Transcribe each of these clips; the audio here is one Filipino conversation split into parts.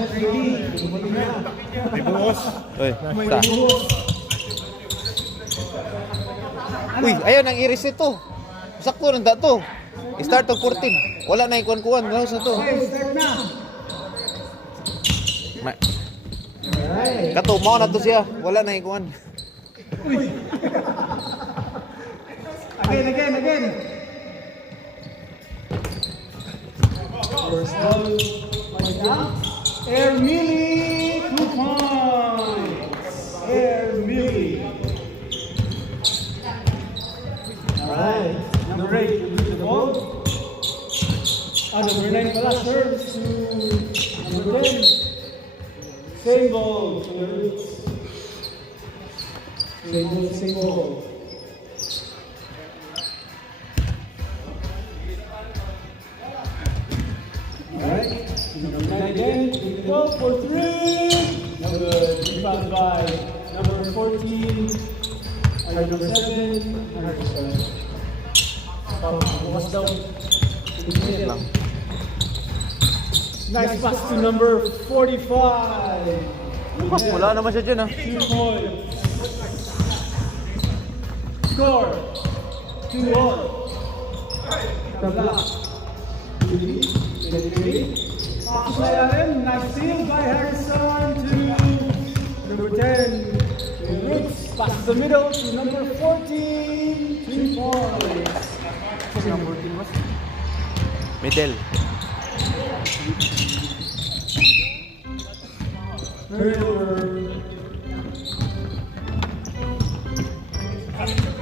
Uy, sa. Uy, ayun ang iris ito. Sakto rin to. Start to 14. Wala na ikuan-kuan. Laos na to. Kato, mo na to siya. Wala na ikuan. Again. First ball, Air Millie, 2 points. Air Millie. Alright, number 8 will the ball. Number 9 pala serves to number 10. Same ball. Same ball. Alright, number 9 again, we can go for 3. Number rebound by number 14, or number 7, number 7. Bukas daw. Nice pass to number 45. Wala naman siya dyan, ha? 2 points. Score. 2-1. Tabla. Pass by Allen. Nice steal by Harrison to number 10. Roots. Pass the middle to number 14. 2 points. Number 14 was? Middle. Turnover.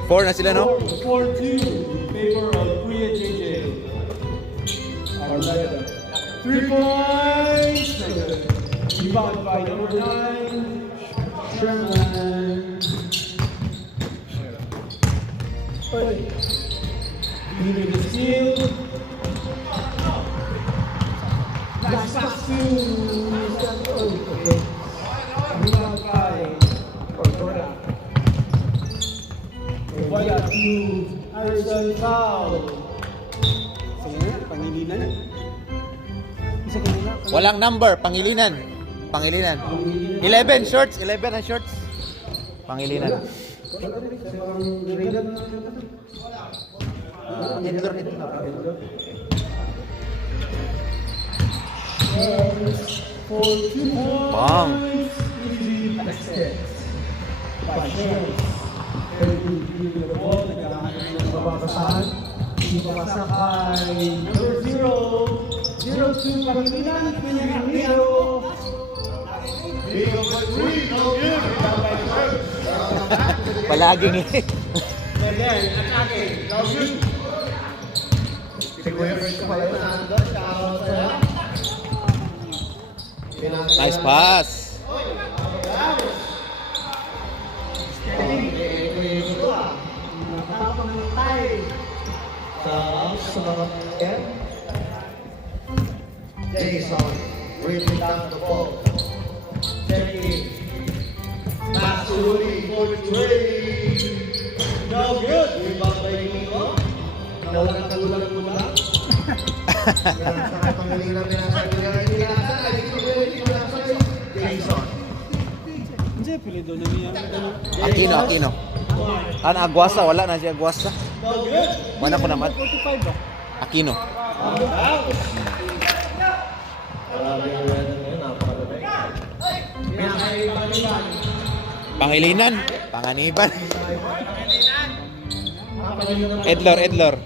4 na sila, no? 4-2 in favor of Kuya JJ. Alright. 3 points. Rebound by number 9. Sherman. Leading the steal. Nice pass to okay. Rebound by Cordoba. Wala to Harrison foul. Pangilinan. Walang number, Pangilinan. 11 shorts, 11 ang shorts. Pangilinan. Indoor nito na. For 2 points. Bang. Ibabasa kay number 0-2 Pangilinan. Palaging eh. Nice pass. Jason, really down the ball. Checking. Pass to Rudy for the three. No good. Rebound by Nico. Nawalan ka gulang-gulang. Sa Pangilinan Jason. Aquino. Ano, Aguasa? Wala na siya Aguasa. No good. Mana ko naman. 45 ba? Aquino. Pangilinan. Panganiban. Edlor.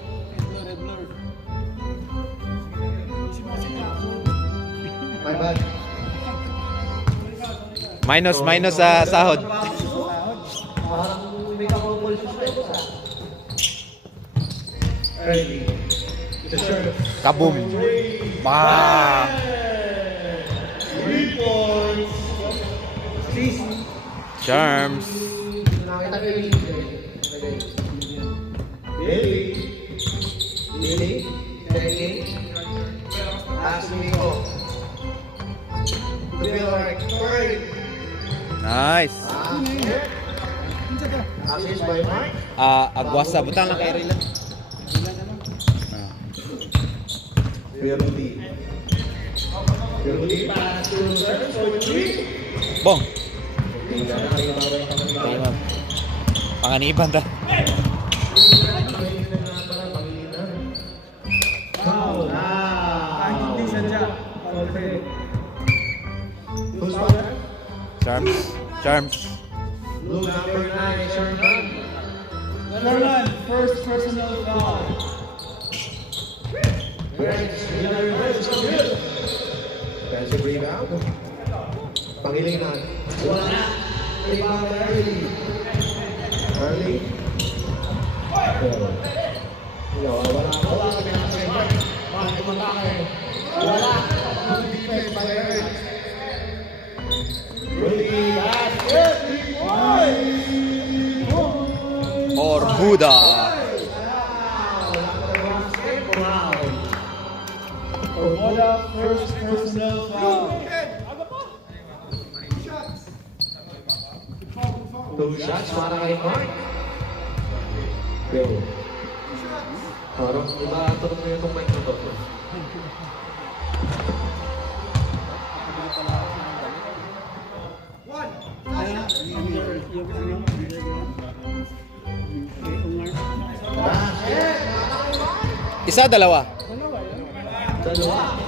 My bad. Minus sa sahod. Early. The shirt. Kaboom. Bah. 3 points. Charms. Nakita ko yung Billy. Checking. Pass to Nico. To Bill Rick. Nice. Assist by Mark. Aguasa. Butang na kay Rilan. Bill D. Rudy pass to serve for 3. Bong. Tingnan natin yung mga Panganiban. Panganiban ta. Foul. Kahit hindi sadya. Foul pa rin. Who's father? Charms. Charms. Blue number 9, Sherman. Sherman, first personal foul. Defensive rebound. Pangilinan. Wala na. Rebound early. Early. Wala. Bakit kumakakay? Wala. Defense by Eric. Rudy. Basket. 3 points. Or Buddha. Orboda, first personal foul. Two shots para kay Mark. Yo. Parang iba tutok mo itong mic na to. Basket. Isa, dalawa. Dalawa.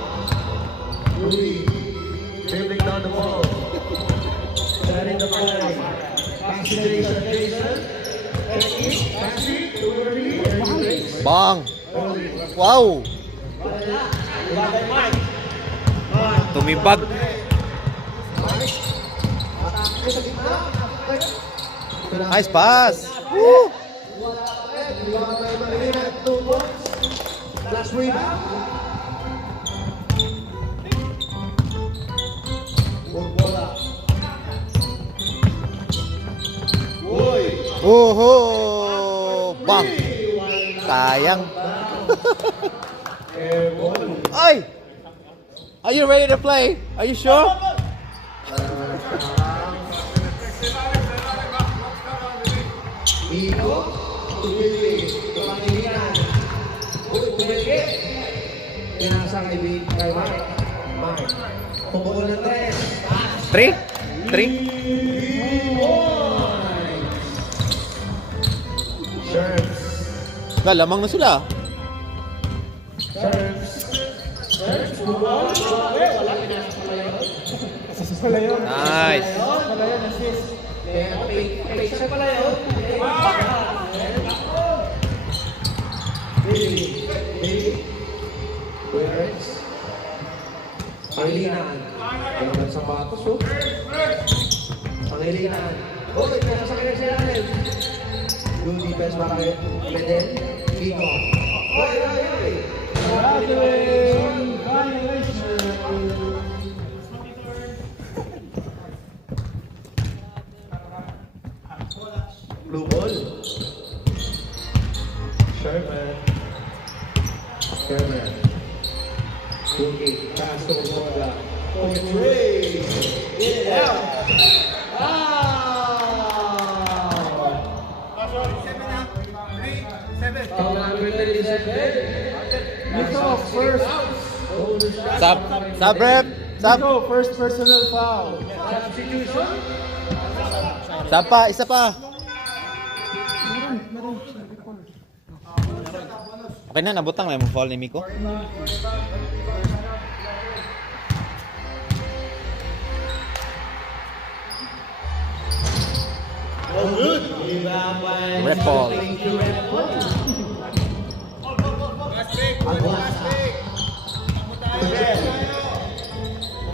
Rudy. Dribbling down the ball. Setting the play. Vaccination. Passing to Rudy. Bang. Wow. Tumibag. Nice pass. Woo. Last rebound. Bola. Uy. Oho. Bang. Sayang. Ay. Are you ready to play? Are you sure? Iko. Tumili. Pangilinan. Tumili. Pinasa kay Mark. Pumukul ng 3. 3? 3? Sherms. Lamang na sila. Assist pala yun. Nice. Assist pala yun, assist. Siya pala yun. Winners. Pangilinan. Ganun sa batos, oh. Pangilinan. Oh, ito sa kanya sa ilalim. Yung defense para kay Medel. Kiko. Traveling violation. Blue ball. Sherman. Cookie. Pass to Bola. For 3. Get it out. Foul number 37. Nico, first. Sub rep. Sub. Nico, first personal foul. Substitution. Sub pa. Isa pa. Okay na, nabutang na yung foul ni Miko. Oh, good. Rebound by Red ball. Red ball. Aguasa.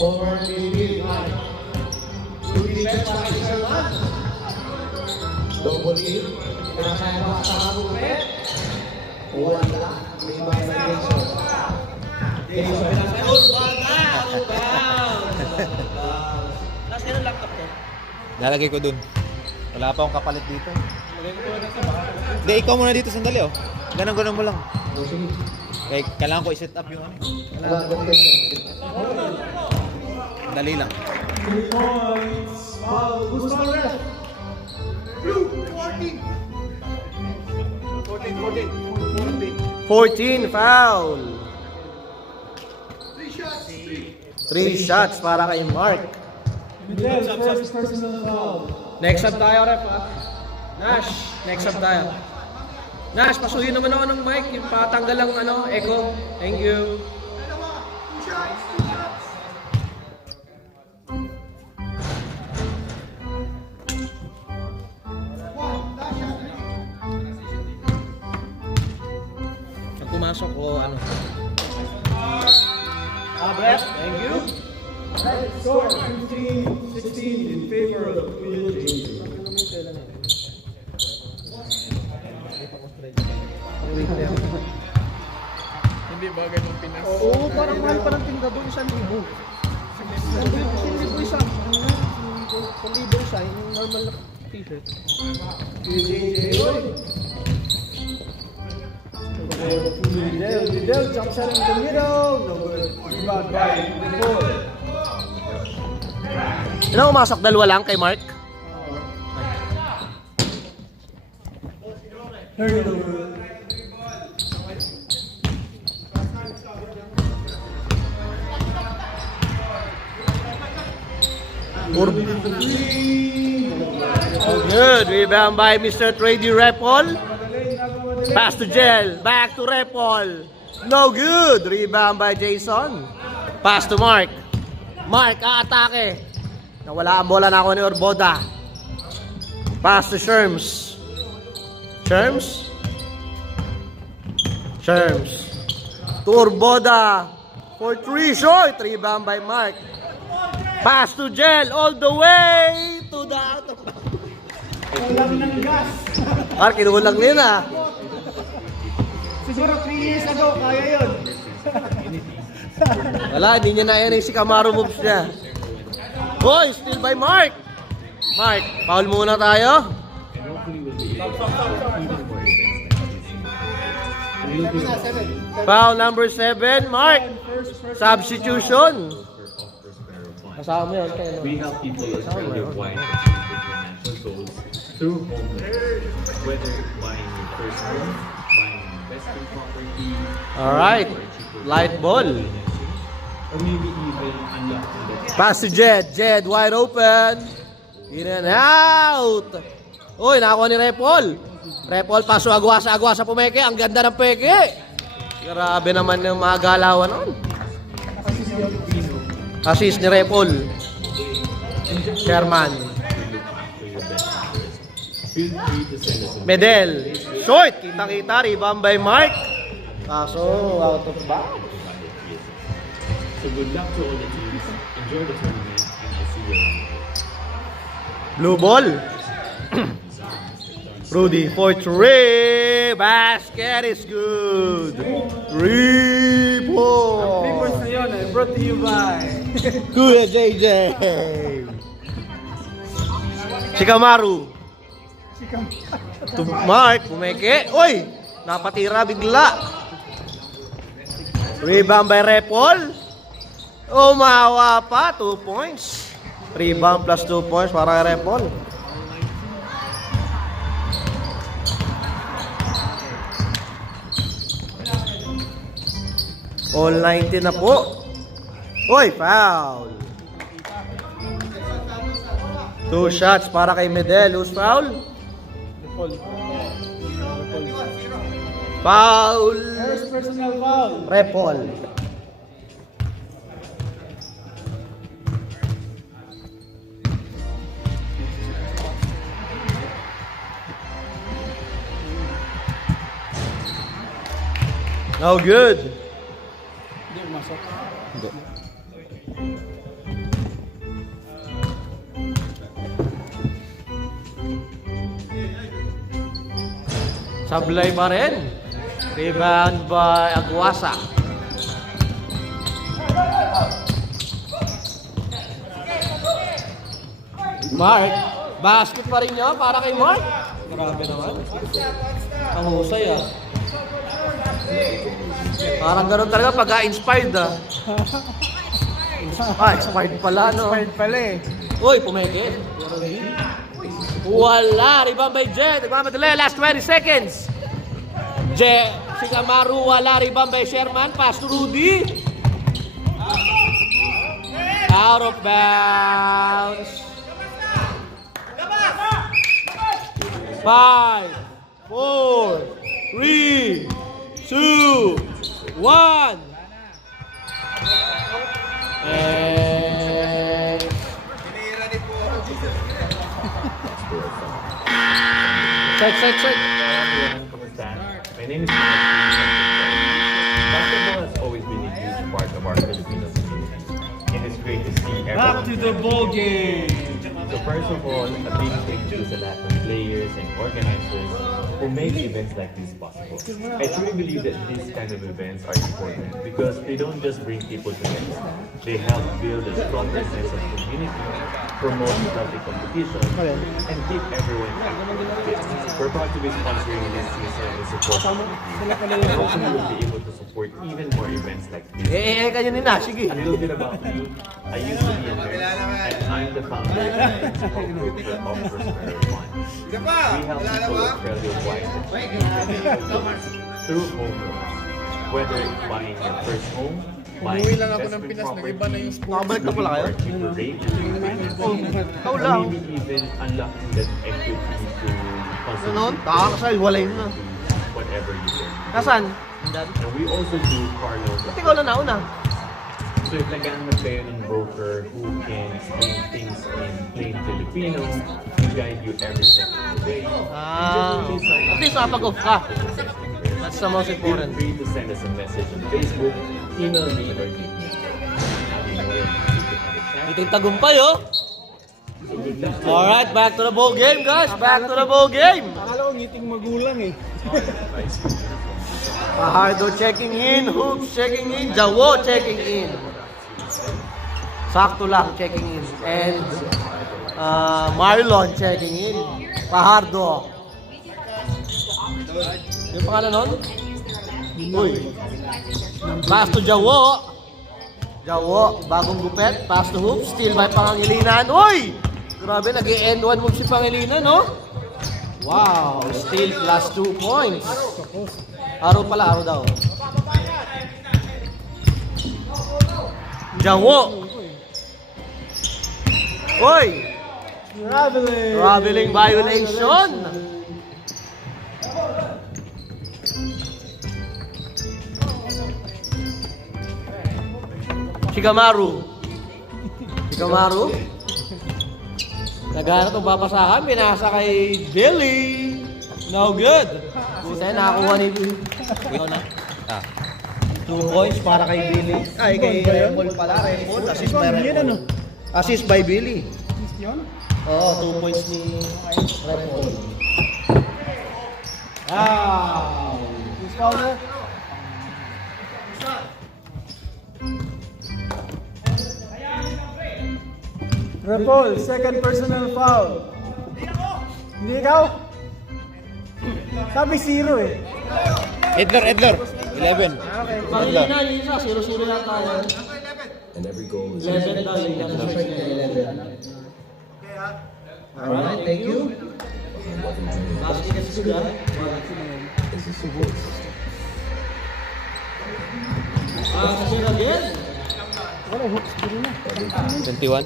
Over the line. Two defense para kay Sherman. Double in. Pinasaya mo sa kapupet. Wala. Rebound by Jason. Jason pinasaya. Wala. Last nila laptop to. Lalagay ko dun. Wala pa akong kapalit dito. Hindi, ikaw muna dito sandali oh. Ganun mo lang. Kaya kailangan ko i-set up yung ano. Dali lang. 3 points. Foul. Who's foul ref? Blue, 14. 14 foul. 3 shots. 3 shots para kay Mark. Miguel, first personal foul. Next up tayo, rep, ha? Nash, next up tayo. Nash, pasuhin naman ako ng mic, yung patanggal ang echo. Thank you. Pag pumasok ko, Brett. Thank you. Right, score 15-16 in favor of Will James. Hindi ba ganun Pinas? Oo, parang mahal pa ng tinda doon, 1,000. 1,000 isa. 1,000 isa, yung normal na t-shirt. Miguel jump shot in the middle. No good. Rebound by Nicole. Ilang umasok? Dalawa lang kay Mark? Turnover. Good. Rebound by Mr. Trady Repol. Pass to Gel. Back to Repol. No good. Rebound by Jason. Pass to Mark. Mark, aatake. Nawala ang bola na ako ni Orboda. Pass to Sherms. Sherms? Sherms. To Orboda. For 3 short. Rebound by Mark. Pass to Gel all the way to the out of bounds. Walang ng gas. Mark, kinulang din ah. Siguro 3 years ago, kaya yun. Wala, hindi niya na yan yung si Camaro moves niya. Hoy, still by Mark. Mark, foul muna tayo. Foul number 7, Mark. Substitution. Kasama mo yun. We help people Australia wide achieve their financial goals through home loans, whether buying your first home, buying investment property, Alright, light ball. or maybe even unlocking the Pass to Jed. Jed, wide open. In and out. Uy, nakakuha ni Repol. Repol, paso agwasa pumeke. Ang ganda ng peke. Grabe naman yung mga galawan nun. Assist ni Repol. Sherman. feel free to send us a Medel. Short. Kita-kita. Rebound by Mark. Kaso, out of bounds. So good luck to all the teams. Enjoy the tournament and I'll see you around. Blue ball. Rudy for 3. Basket is good. 3 Papers na points. yun brought to you by Kuya JJ. Si Kamaru. To Mark, pumeke. Uy, napatira bigla. Rebound by Repol. Umawa pa, 2 points. Rebound plus 2 points para kay Repol. All 19 na po. Uy, foul. 2 shots para kay Medel. Who's foul? Foul. first personal foul. Repol. No good. Hindi masok. Sablay pa rin. Rebound by Aguasa. Mark, basket pa rin niya para kay Mark. Grabe naman. Ang husay ah. Parang gano'n talaga pagka-inspired ah. Expired pala no. Expired pala eh. Uy, pumeke. Wala. Rebound by Jed. Nagmamadali. Last 20 seconds. Jed. Si Kamaru. Wala. Rebound by Sherman. Pass to Rudy. Out of bounds. 5, 4, 3, 2, 1. And Check. My name is Basketball has always been a huge part of our Filipino community, and it's great to see everyone. Back to the ball game. So first of all, a big thank you to the Latin players and organizers who make events like this possible. I truly believe that these kind of events are important because they don't just bring people together. They help build a stronger sense of community, promote healthy competition, and keep everyone active. We're proud to be sponsoring this season and support and hopefully we'll be able to support even more events like this. kayo nina, sige. A little bit about me. I used to be a nurse, and I'm the founder and principal group that offers Fair One. We help people Australia-wide through home loans. Whether it's buying your first home, buying investment property, Nakabalik na pala kayo? cheaper rate, Ikaw or lang. maybe even unlocking that equity to Ganon? consolidate Kakakasal, walay na. whatever you do. Nasaan? And we also do car loans. Ba't ikaw lang nauna? So if naghahanap kayo ng broker who can explain things in plain Filipino, to guide you every step of the way, At least nakapag-off ka. That's the most feel important. free to send us a message on Facebook, email me, or give me a call. Iting tagumpay, oh. Alright, back to the ball game, guys. Back to the ball game. Akala ko ngiting magulang eh. Pahardo checking in, Hoops checking in, Jawo checking in. Sakto lang checking in. And Marlon checking in. Pahardo. Yung pangalan nun? Uy. Pass to Jawo. Jawo, bagong gupet. Pass to Hoops. Steal by Pangilinan. Uy! Grabe, nag-i-end-1 move si Pangilinan, no? Wow, steal plus 2 points. Araw pala, araw daw. Jawo. Uy! Traveling violation. Shikamaru. Naghanap ng papasahan, pinasa kay Billy. No good. Buta nakakuha ni Ikaw na. 2 points para kay Billy. Ay, kay Remol pala. Remol, assist by Remol. Assist by Billy. Yun? Oo, 2 points ni Remol. Wow. Who's foul na? Repol, second personal foul. Hindi ikaw? Sabi 0 eh. Edler. 11. Pangilinan yung isa, 0-0 lang tayo. And every goal is 11 daw yung nasa strike niya. Alright, thank you. Last ticket sa sugar. Sa sugar again. 21?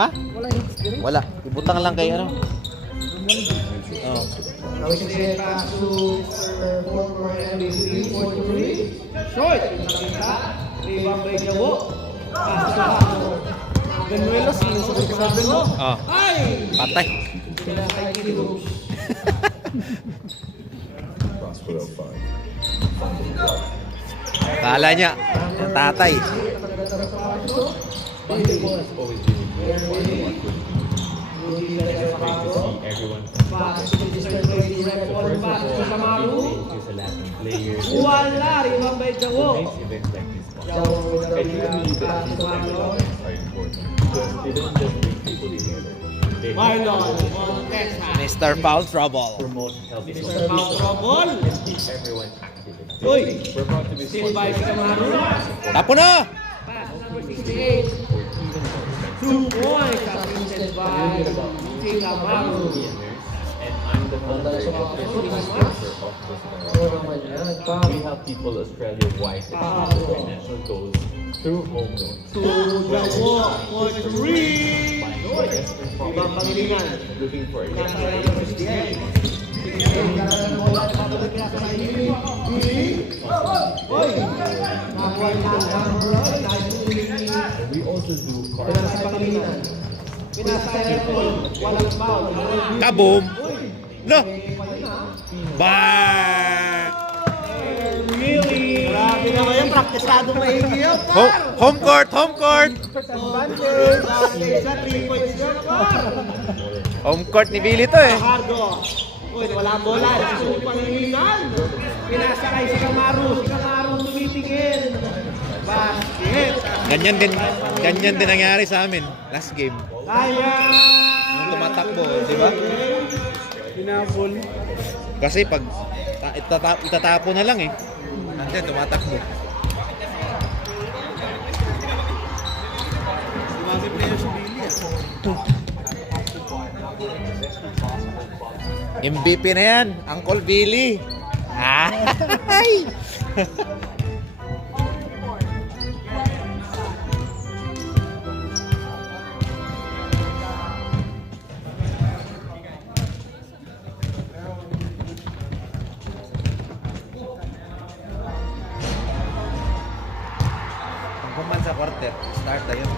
Ha? Wala. Ibutang lang kay ano. Oh. Now we can say pass to former MVP 43. Short. Rebound by Jawo. Pass to Hano. Benuelos, sinusunod sa 7 no? Oh. Patay. Sila kay Kilo. Kala niya. Ang tatay. basketball has always been a huge part of our community. It's great to see everyone come together. So first of all, thank you sa Latin players Wala, rebound by who Jawo. makes events like this possible. I truly believe that these kind of events are important because they don't just bring people together. They help Mr. Foul Trouble. promote healthy Mr. Foul Trouble. and keep everyone active. Uy! We're proud to be Steal by Shikamaru. Tapo na! Pass number 68. 2 points assisted by Shikamaru. And I'm the culture and history structure of this era. We have people Australia-wide achieving their national goals through home loans. Jawo for 3. Buying Western Ibang property, pangilingan. looking for a and we also do car Kaboom! No! Ba! Grabe naman yan, praktisado maigi yun, par! Home court! Home court! Advantage sa 3 points yun, par! Home court ni Billy to eh. Hardo. Uy, wala bola. Nasusunod pangilingan. Pinasakay si Kamaru. Si Kamaru tumitingin. Basket. Ganyan din nangyari sa amin. Last game. Kaya. Nung tumatakbo, di ba? Pinabol. Kasi pag itatapo na lang eh. Nandiyan, tumatakbo. MVP na yan, Uncle Billy. Ay! Pagkuman sa quarter, start na yun.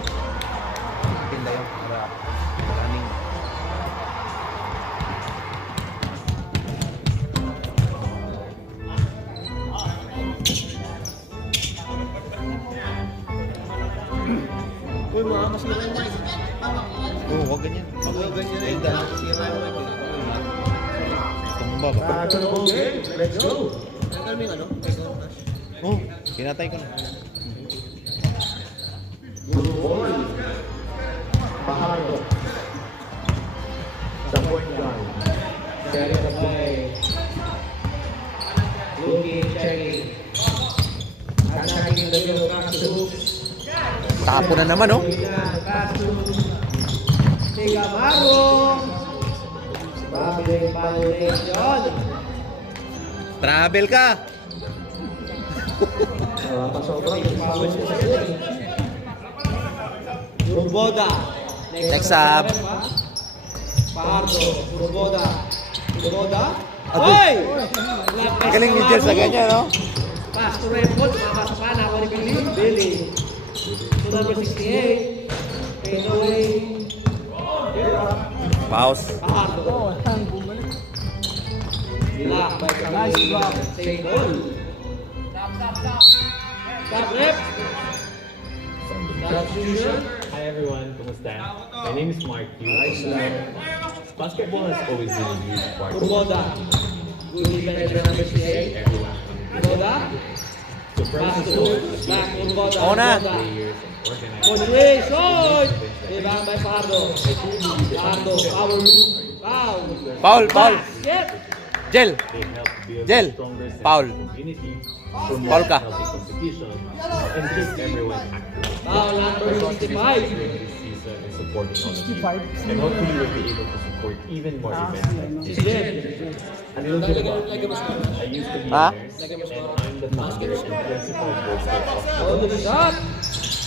Pinda yun. Para running. Uy, mga mas na rin. Oo, huwag ganyan. Huwag ganyan na yung dahil. Tumba ba? Let's go. Tagal mo yung ano? Oh, pinatay ko na. Pahardo. Sa point guard. Carry the play. Looking, checking. Attacking the middle, pass to hoops. Tapo na naman, oh. Pass to Tiga Marong. Babling violation. Travel ka! Pasobra yung foul siya sa goal. Ruboda. Next up. Pardo. Ruboda. Ruboda. Ado. Hoy! Galing ni Jel sa ganyan, no? Pass to Redwood. Mabasa pa na ako ni Billy. Billy. To number 68. Fade away. Pause. Pardo. Block by Nice block. Same ball. Stop rep. Substitution. Hi everyone, kumusta? My name is Mark Hughes. Basketball has always been a huge part of Ruboda. Good defense by number 68. everyone. Ruboda. So Pass first to of all, Hood. Back to Ruboda. Oo na. Ruboda. players and organizers. Conway, shot! Rebound by Pardo. Pardo, power move. Foul. Foul, foul. Basket. Jel! They help build Jel, a stronger sense foul. of community, Foul promote ka. healthy competition, and keep everyone active. Foul number Our thoughts 65. is during this season and supporting all of you. And hopefully we'll be able to support even more events like this. A little bit about me. I used to be a Ha? nurse, and I'm the founder and principal boaster of On the shot.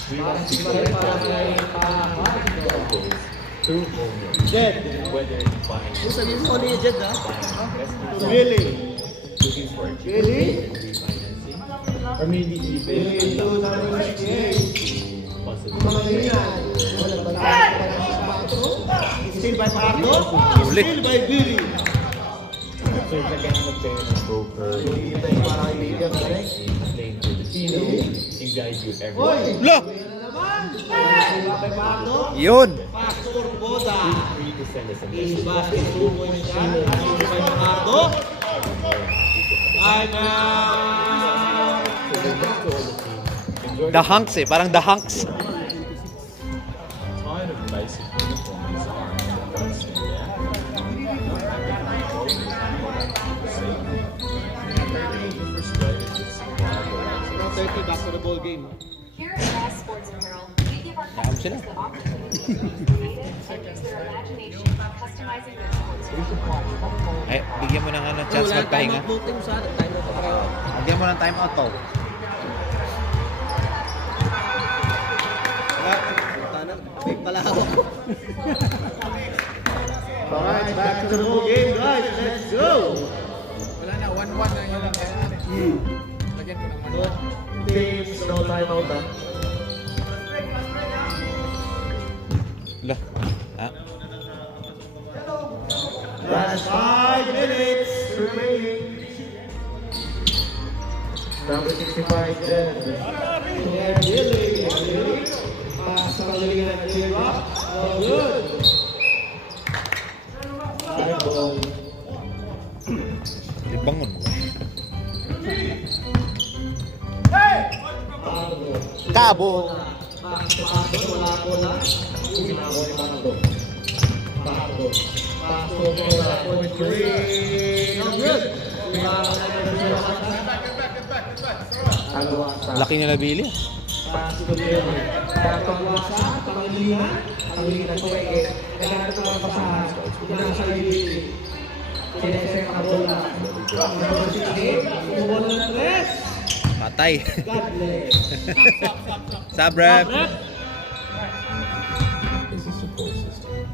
We want to Para support kay our goals through home loans. Jed. Whether it's buying Sabihin mo ni Jed ha? investment Billy. looking for a Billy. refinancing, or maybe even Billy to number 68. possibly Still by Pardo. Uli. Still by Billy. so if nagkahanap kayo ng broker, Hintay para kaibigan, correct? playing Filipino, can guide you Hoy! everywhere. Lo! Diba by Pardo? Yun! Pass to Ruboda. Free to send us a Ace message. basket, 2 points shot. Passing by Pardo. Time out! So good luck to all the team. Enjoy The Hunks eh, parang The Hunks. ton of basic uniforms are on the bus, yeah. Back to the ball game. Here at Bass Sports Apparel, we give our customers the opportunity to use creative and use their imagination, customizing customizing their tools. Eh, bigyan mo ng ano, chance Wala magpahinga. time out team sa atin. Time out pareho. Bigyan mo ng time out to. Fake pala ako. Alright, back to the ball game, guys. Let's go. Wala na, 1-1 na yun. Lagyan ko ng 1-1. Teams, no timeout, ah. Lah. Ah. Last 5 minutes remaining. Number 65, then. And Billy. Pass sa kalilingan at J-Rock. Oh, good. Ball. Libangon mo. Kabo. Wala po na. Ginagawa ni Paco. Paco. Paco bola. Point three. No good. Aguasa. Laki nila Billy. Pass to Billy. Aguasa. Pangilinan. Pangilinan ko eh. Kailangan ko ang pasahan. Pinasa Billy. Sinesek ang bola. Number 16. Bola na 3. Patay. God bless. Sabrep. Is a support system.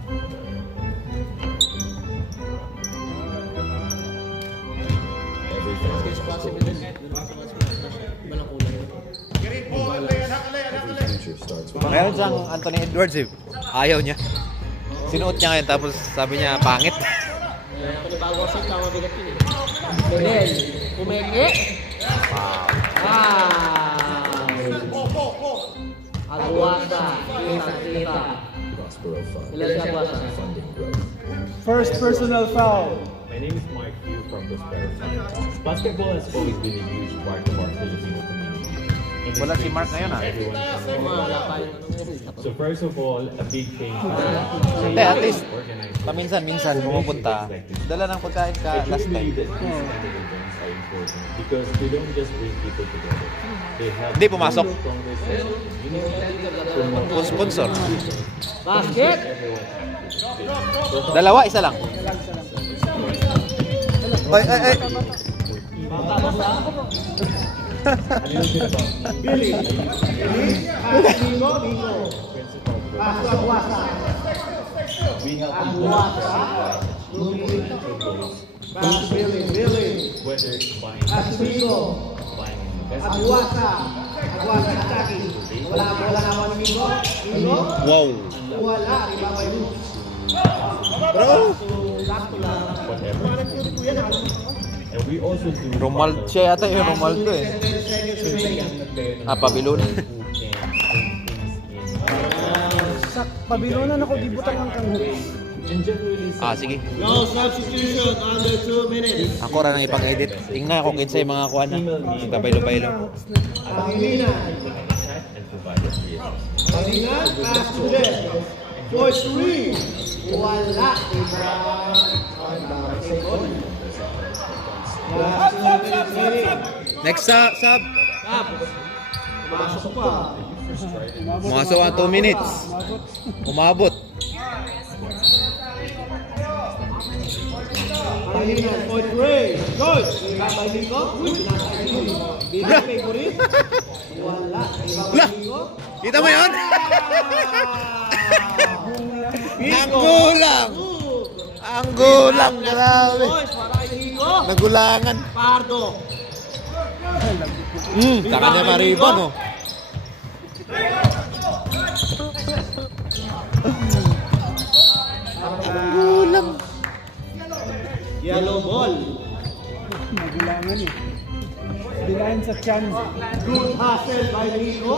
Everything is every future starts with Meron siyang Anthony Edwards eh. Ayaw niya. Sinuot niya ngayon tapos sabi niya pangit. Panibago sa tama bigat yun eh. Benel. Umeke. Aguasa. Kita. Prospero Fund. Ilan si Aguasa? Funding growth. First personal foul. My name is Mark Yu from Prospero Fund. Basketball has always been a huge part of our Filipino community. In the Wala si Mark States, ngayon, ah. everyone Wala pa yun. So first of all, a big thank you Hindi, at least organizers. paminsan-minsan pumupunta. Dala ng pagkain ka I last truly time. believe that these kind of events are important because they don't just bring people together. They help Hindi, pumasok. build stronger sense of unity, Kung sponsor. Basket. everyone active. Dalawa, isa lang. Ay, ay, ay. Billy. Pass Bingo. Pass to Aguasa. We help Aguasa. Pass to Billy. whether it's buying Pass to Bingo. buying an investment. Aguasa. Aguasa attacking. Wala bola naman ni Bingo. Bingo. Wow. Wala. Ribabay Luz. Bro. Sakto lang. Whatever. And we also do Romuald siya yata yung Romualdo eh. 10 seconds remaining. Ah, Pabilon. Sa pabilonan ako, di butang ang hoops. And generally, Ah, sige. No substitution under 2 minutes. Ako ra nang ipang-edit. Tingnan kung kinsa yung mga kuha na. Babaylo-baylo. Pangilinan. and provide us reasons. Pangilinan. Pass to Jen. For 3. Wala. Iba. Last 2 minutes remaining. Next sub. Pumasok pa. Pumasok ang 2 minutes. Umabot. Pangilinan. For 3. Good. Ibabay Bingo. Uy, pinasa Bingo. Bingo favorite. Wala. Ibabay Lah! Bingo. Kita mo yun? Ang gulang! Ang gulang! Grabe! Boys, para kay Bingo. Nagulangan. Pardo. Sa kanya mariban oh. Ang gulang. Yellow ball. Nagulangan eh. Bilahin sa chan. Good hustle by Bingo.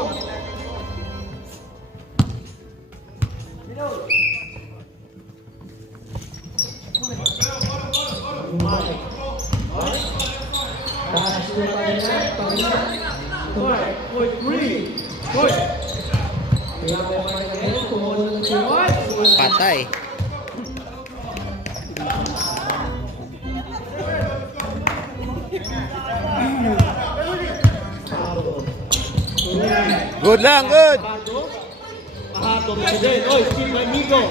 Patay. Good lang, good. Pahato, Pahato, Mr. Den. Oy, steal by Migo.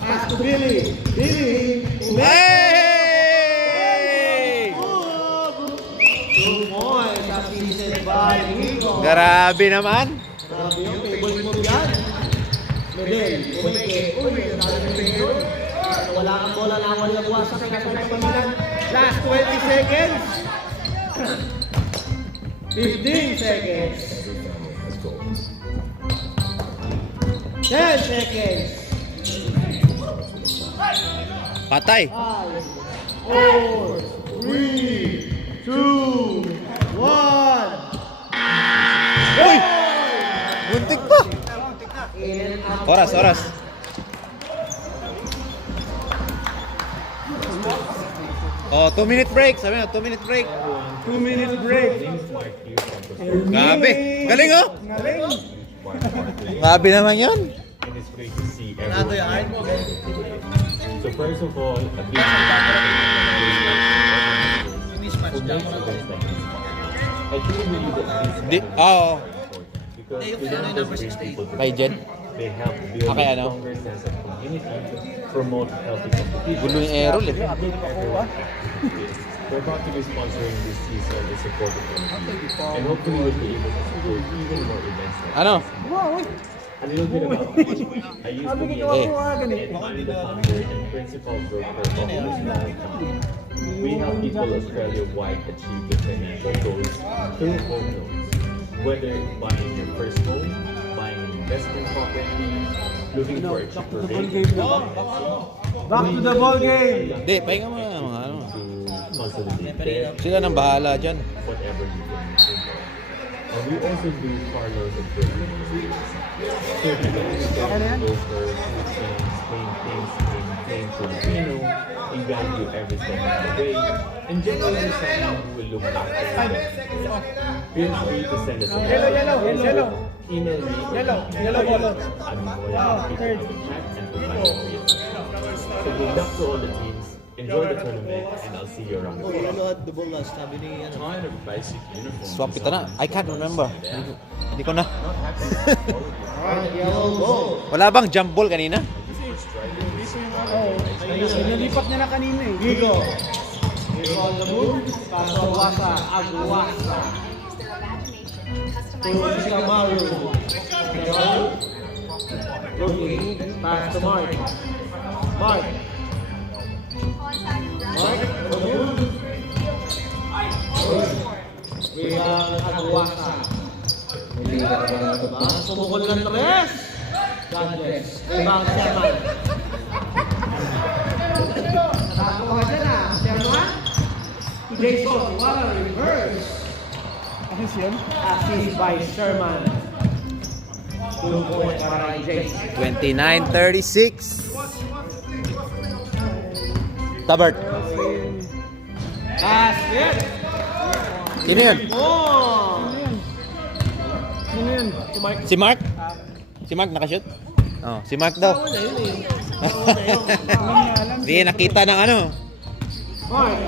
Pass Pass to Billy. Billy. Hey! 2 points. Assisted by Nico. Grabe naman. Grabe yung table move yan. Medel, umike. Uy, dali ng Pedro. Wala kang bola na wala buwasak. Last 20 seconds. 15 seconds. 10 seconds. Patay. 5, 4, 3, 2, 1. Uy! Buntik pa. In and out. Oras. Oh, 2-minute break. Sabi na, 2-minute break. 2-minute break. James Mark here from Grabe. Galing oh. Galing. Grabe naman yun. and it's great to see everyone. So first of all, a big I truly believe that Di, this oo. because they don't just bring people Kay Jed. they help build Okay, a ano? stronger sense of community, promote healthy competition. Gulo yung Errol eh. We're about to be sponsoring this season the support of and hopefully we'll be able to support even more events like Ano? a little bit about me. I used to be Eh. and I'm the founder and principal broker of Small. We help people Australia-wide achieve their financial goals through home loans. Whether buying your first home, buying an investment property, looking for a cheaper rate, Back to the ball game. Hindi, pahinga mo na mga ano. to consolidate debt, Sila nang bahala dyan. whatever you can think of. And we also do car loans and credit cards. So if you can go for food chains, plain Filipino, we guide you every step of the way. And generally someone who will look after you. Feel free to send us a Yellow. email me. Yellow. I'm more than happy to have a chat and provide for you. So good luck to all the teams. Enjoy the tournament and I'll see you around the court. Ano at the ball last? Sabi ni ano? Kind of basic uniform. Swap kita na. I can't remember. Hindi ko na. Alright, yellow ball. Wala bang jump ball kanina? Nilipat niya na kanina eh. Gigo. Gigo on the move. Paso Aguasa. Aguasa. To Shikamaru. Shikamaru. Looking. Pass to Mark. Mark. Mark. On the move. Bilang Aguasa. Sumukol ng tres. God bless. Ibang Sherman. Nakakuha dyan na. Sherman. Jason. What a reverse. Assist yun. Assist by Sherman. 2 points para kay Jason. 29-36. Tabert. Basket. Sino yun? Oh. Sino yun? Si Mark? Si Mark nakashoot? Oh, si Mark daw. Hindi, nakita ng ano. Mark.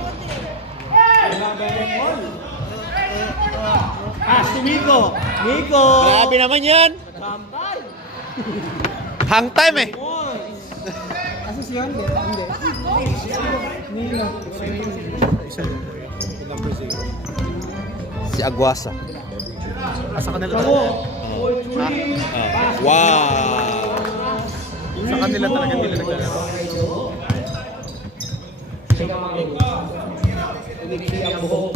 Pass to Nico. Nico. Grabe naman yan. Tambay. Hang time eh. Points. Assist yun? Hindi. Nino. Si Aguasa. Kawo. Wow. Sa kanila talaga nila naglalaro. Umiksi ang buhok.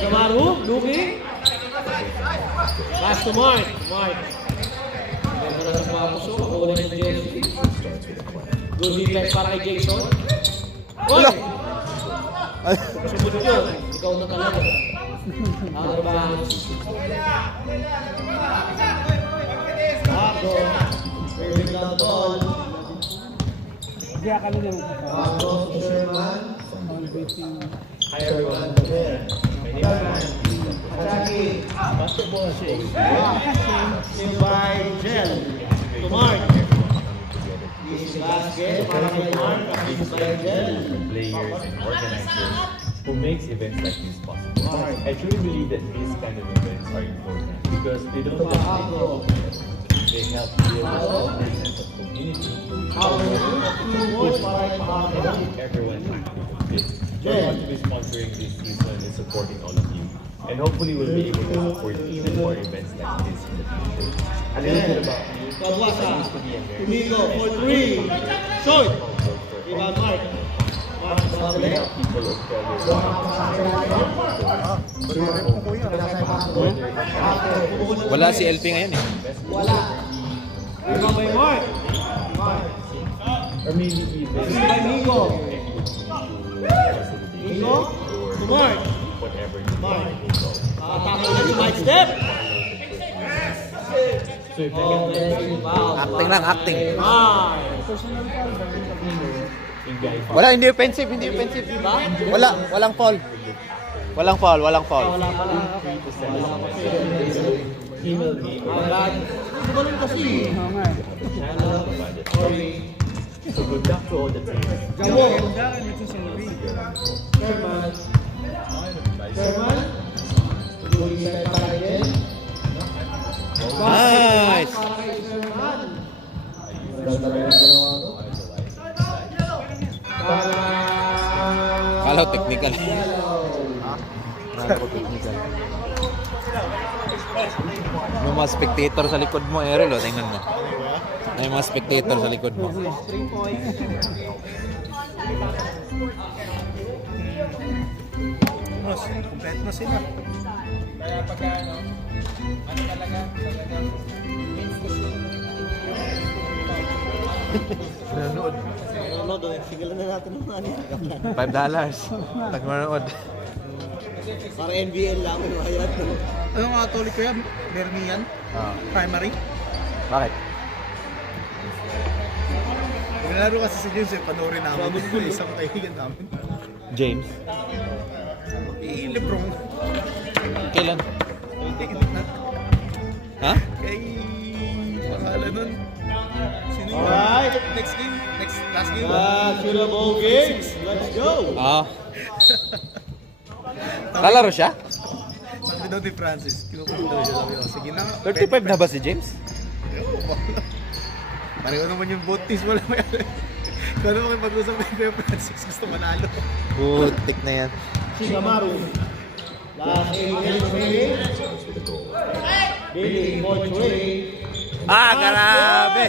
Kamaru, Luki. Pass to Mark. Mark. Ganda na sa papuso. Makuha ng Jesse. Good defense para kay Jason. Oy! Sumod yun. Ikaw na talaga. Out of bounds. Bago. Serving down the ball. Kaya kanina. Bago si Sherman. Hi everyone. My name is Ataki. Basketball shake. Save by Gel. To Mark. This basket para kay Mark. Assist by Gel. Players and organizers who makes events like this possible. I truly believe that these kind of events are important because they don't just make people better. They help build a stronger sense of community, and keep everyone happy. So I want to be sponsoring this season and supporting all of you. And hopefully we'll be able to support even more events like this in the future. A little bit about me. I used to be a nurse. Amigo for 3. Short. Rebound Mark. We help people of color. Wala si LP ngayon eh. Rebound by Mark. Or maybe even Migo. Migo? To Mark. Whatever you want. Tama ulit si Mike Step. So if I can Acting lang, acting. in guys, Wala, hindi offensive, hindi offensive. Wala, walang foul. Walang foul, walang foul. female game, Balon kasi. so good luck to all the teams. Jawo. Sherman. Sherman. Good set para din. Nice! Kala ko technical. Kala ko technical. May mga spectator sa likod mo, Errol, oh, tingnan mo. May mga spectator sa likod mo. Complete na sila. Kaya pag ano talaga Nanonood. Nanonood, sigalan na natin ng money. $5. Pag manonood. Para NBL lang, may bayad. Ano nga tuloy ko yan? Bernian? Primary? Bakit? Nalaro kasi si James eh, panoorin namin. Isang kaibigan namin. James? Lebrong. Kailan? Ha? Kay... Pangalan nun. Sino yun? Alright. Next game? Last game? Shootable games. Let's go. Ah. Kalaro siya? Sabi daw ni Francis. Kinukulit daw siya. Sabi ko, sige na. 35 na ba si James? Pareho naman yung both teams. Wala may kung ano makipag-usap na yung Francis, gusto manalo. Putik na yan. Shigamaru. Last 8 games remaining. Billy for 3. Ah, grabe!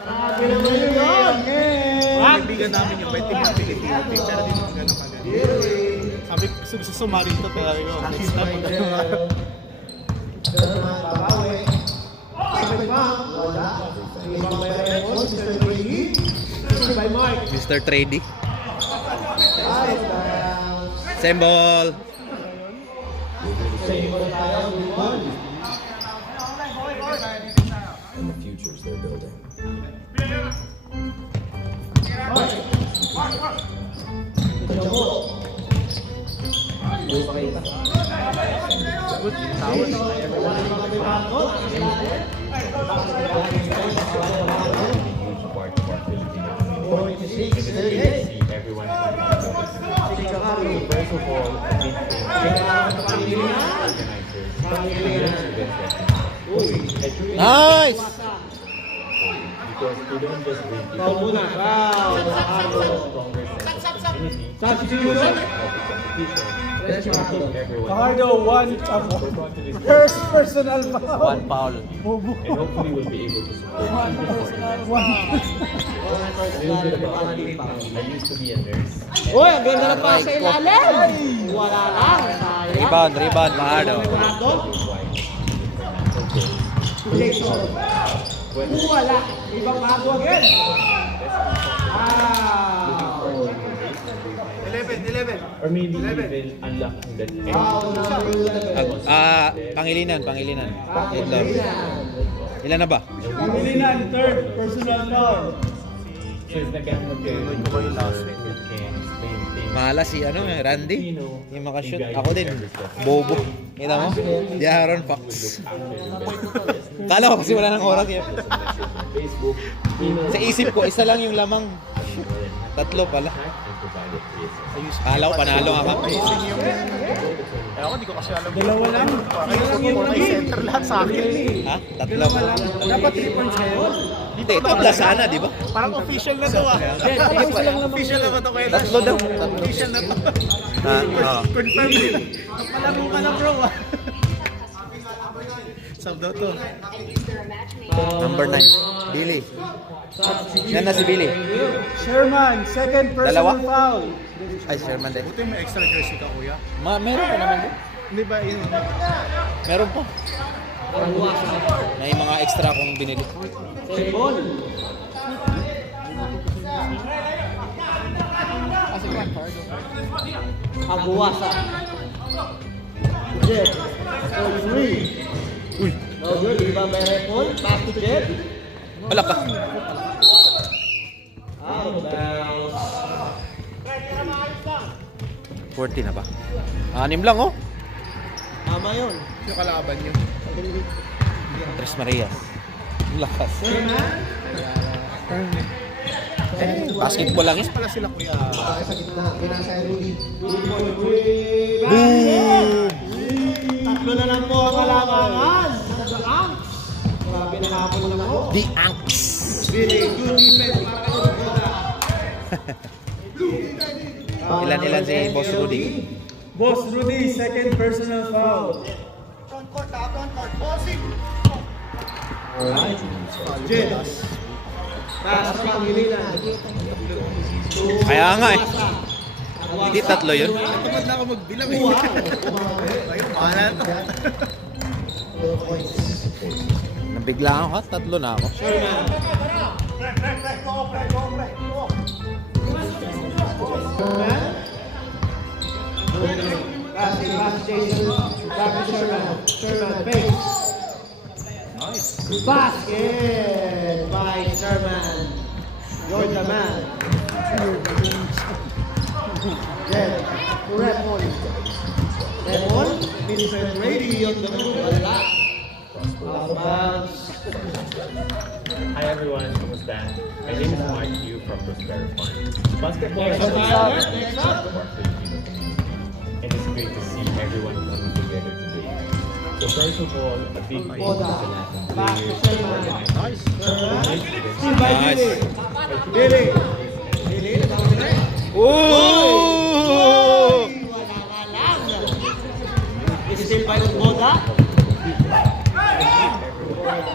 Grabe naman yun. Kaibigan namin yung may team ng Pilipino. Pero di naman gano'n kagano. Sabi ko, gusto sumali ito. Pero sabi ko, next time magkano. Babawi. Sabay pa. Wala. Ibang may record. Mr. Brady. By Mark. Mr. Trady. Ayos na. Symbol! and the futures they're building. Huge part of our Filipino community. And it's great to see everyone coming together. So first of all, a big thank you to the organizers who makes events like this. I truly Nice! because they don't just bring people Ikaw muna. Wow. a stronger sense of community, Substitution. healthy competition, and keep everyone Fajardo, one We're going to this first personal foul. One foul. and hopefully we'll be able to support even more events. A little bit about me. I used to be a nurse. Uy, ang ganda na pa sa ilalim. Wala lang. Sayang. Rebound, Fajardo. Jason. Wala. Ibang mago again. Ah. 11. Or maybe even unlocking that Pangilinan. Headlock. Ilan na ba? Pangilinan, third personal foul. So it's the kind of game who can explain things. Mahala si Randy. Yung makashoot. Ako din. Bobo. Kita mo? Di Aaron Fox. Kala ko kasi wala ng oras yun. Facebook, Sa isip ko, isa lang yung lamang. Tatlo pala. and provided reasons. Kala ko panalo nga kami. Kaya ako, di ko kasi alam. Dalawa lang. Kaya Lang yung may center lahat sa akin. Ha? Tatlo. Dalawa lang. Dapat 3 points kayo. Hindi, ito plus sana, di ba? Parang official na to ah. Official lang naman. Official na ba to kayo? Tatlo daw. Official na to. Ha? Oo. Confirm din. Palaro ka na bro ah. Sub daw to. Number 9. Billy. Yan na si Billy. Sherman, second Dalawa? personal foul. Ay, Sherman din. Buti may extra jersey ka kuya. Meron pa naman din. Hindi ba yun? Meron pa. May mga extra akong binili. Aguasa. Jet. For 3. Uy, No good. Rebound by Repol. Pass to Jet. wala ka. Out of bounds. 40 na ba? 6 lang oh. Tama yun. Yung kalaban niyo. Tres Marias. Ang lakas. Basketball lang yun. Pala sila kuya. Tatlo na lang po ang kalamangan. Sa Anks. Grabe na hapon na po. The Anks. Billy, good defense para kayo sa bola. Ilan si Boss Rudy? Boss Rudy, second personal foul. Jet. Pass Pangilinan. Kaya nga eh. Hindi tatlo yun. Tamad na ako magbilang eh. Ayun, pahala to. Nabigla ako ha. Tatlo na ako. Pass Jason. Back to Sherman. Sherman fakes. Nice. Basket by Sherman. You're the man. Jet. To Repol. Repol. Vincent Brady on the move. A lot. Out of bounds. Hi everyone, kumusta? My name is Mark Yu from Prospero Farm. Basketball is Next a up. part Next up. of our Filipino community, and it's great to see everyone coming together today. So first of all, a big thank you to the Latin Back to players, Sherman. organizers, Still by Nice. Billy. Billy. Billy. Oh! Still by Boda.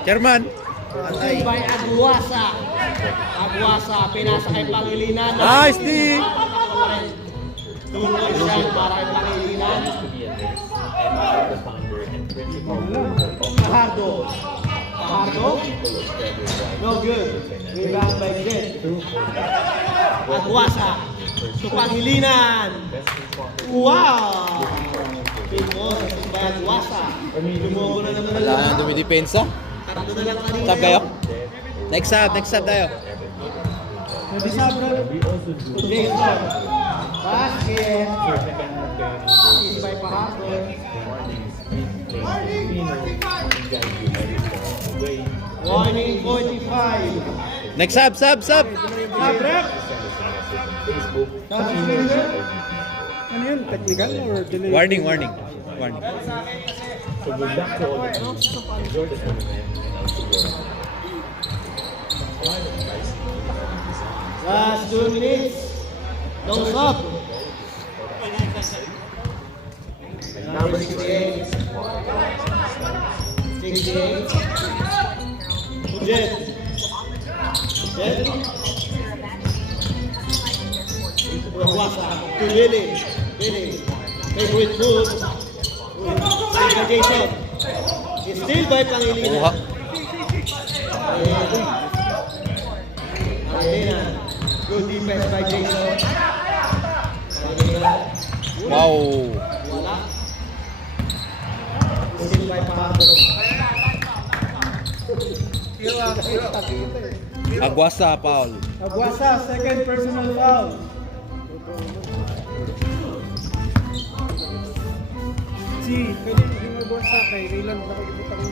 Chairman. Still by Aguasa. Aguasa, pinasa kay Pangilinan. Nice, D. 2 points yan para kay Pangilinan. to be a nurse, and I'm the founder and principal of Fajardo. Fajardo. No good. Rebound by Jet. Aguasa. To Pangilinan. Wow! Big ball by Aguasa. Lumubo na naman Wala na dumidepensa. Tatlo na lang kanina. Sub kayo? Next sub tayo. Pwede sa bro. We also do Jason. Basket. second Is by Fajardo. Warning 45. Next sub. Sub rep. Facebook, Ano yun? Technical or delay? Warning. so good luck to all the teams. Enjoy the tournament and I'll see you around. Last 2 minutes. No sub. Number 68. 68. Jet. Jet. Aguasa. To Billy. Billy. Favorite move. By Jason. Still by Pangilinan. Kuha. Pangilinan. Good defense by Jason. Pangilinan. Wow. Wala. Still by Fajardo. Aguasa, Paul. Aguasa, second personal foul. Si, pwede yung Aguasa kay Raylan nakikita ko.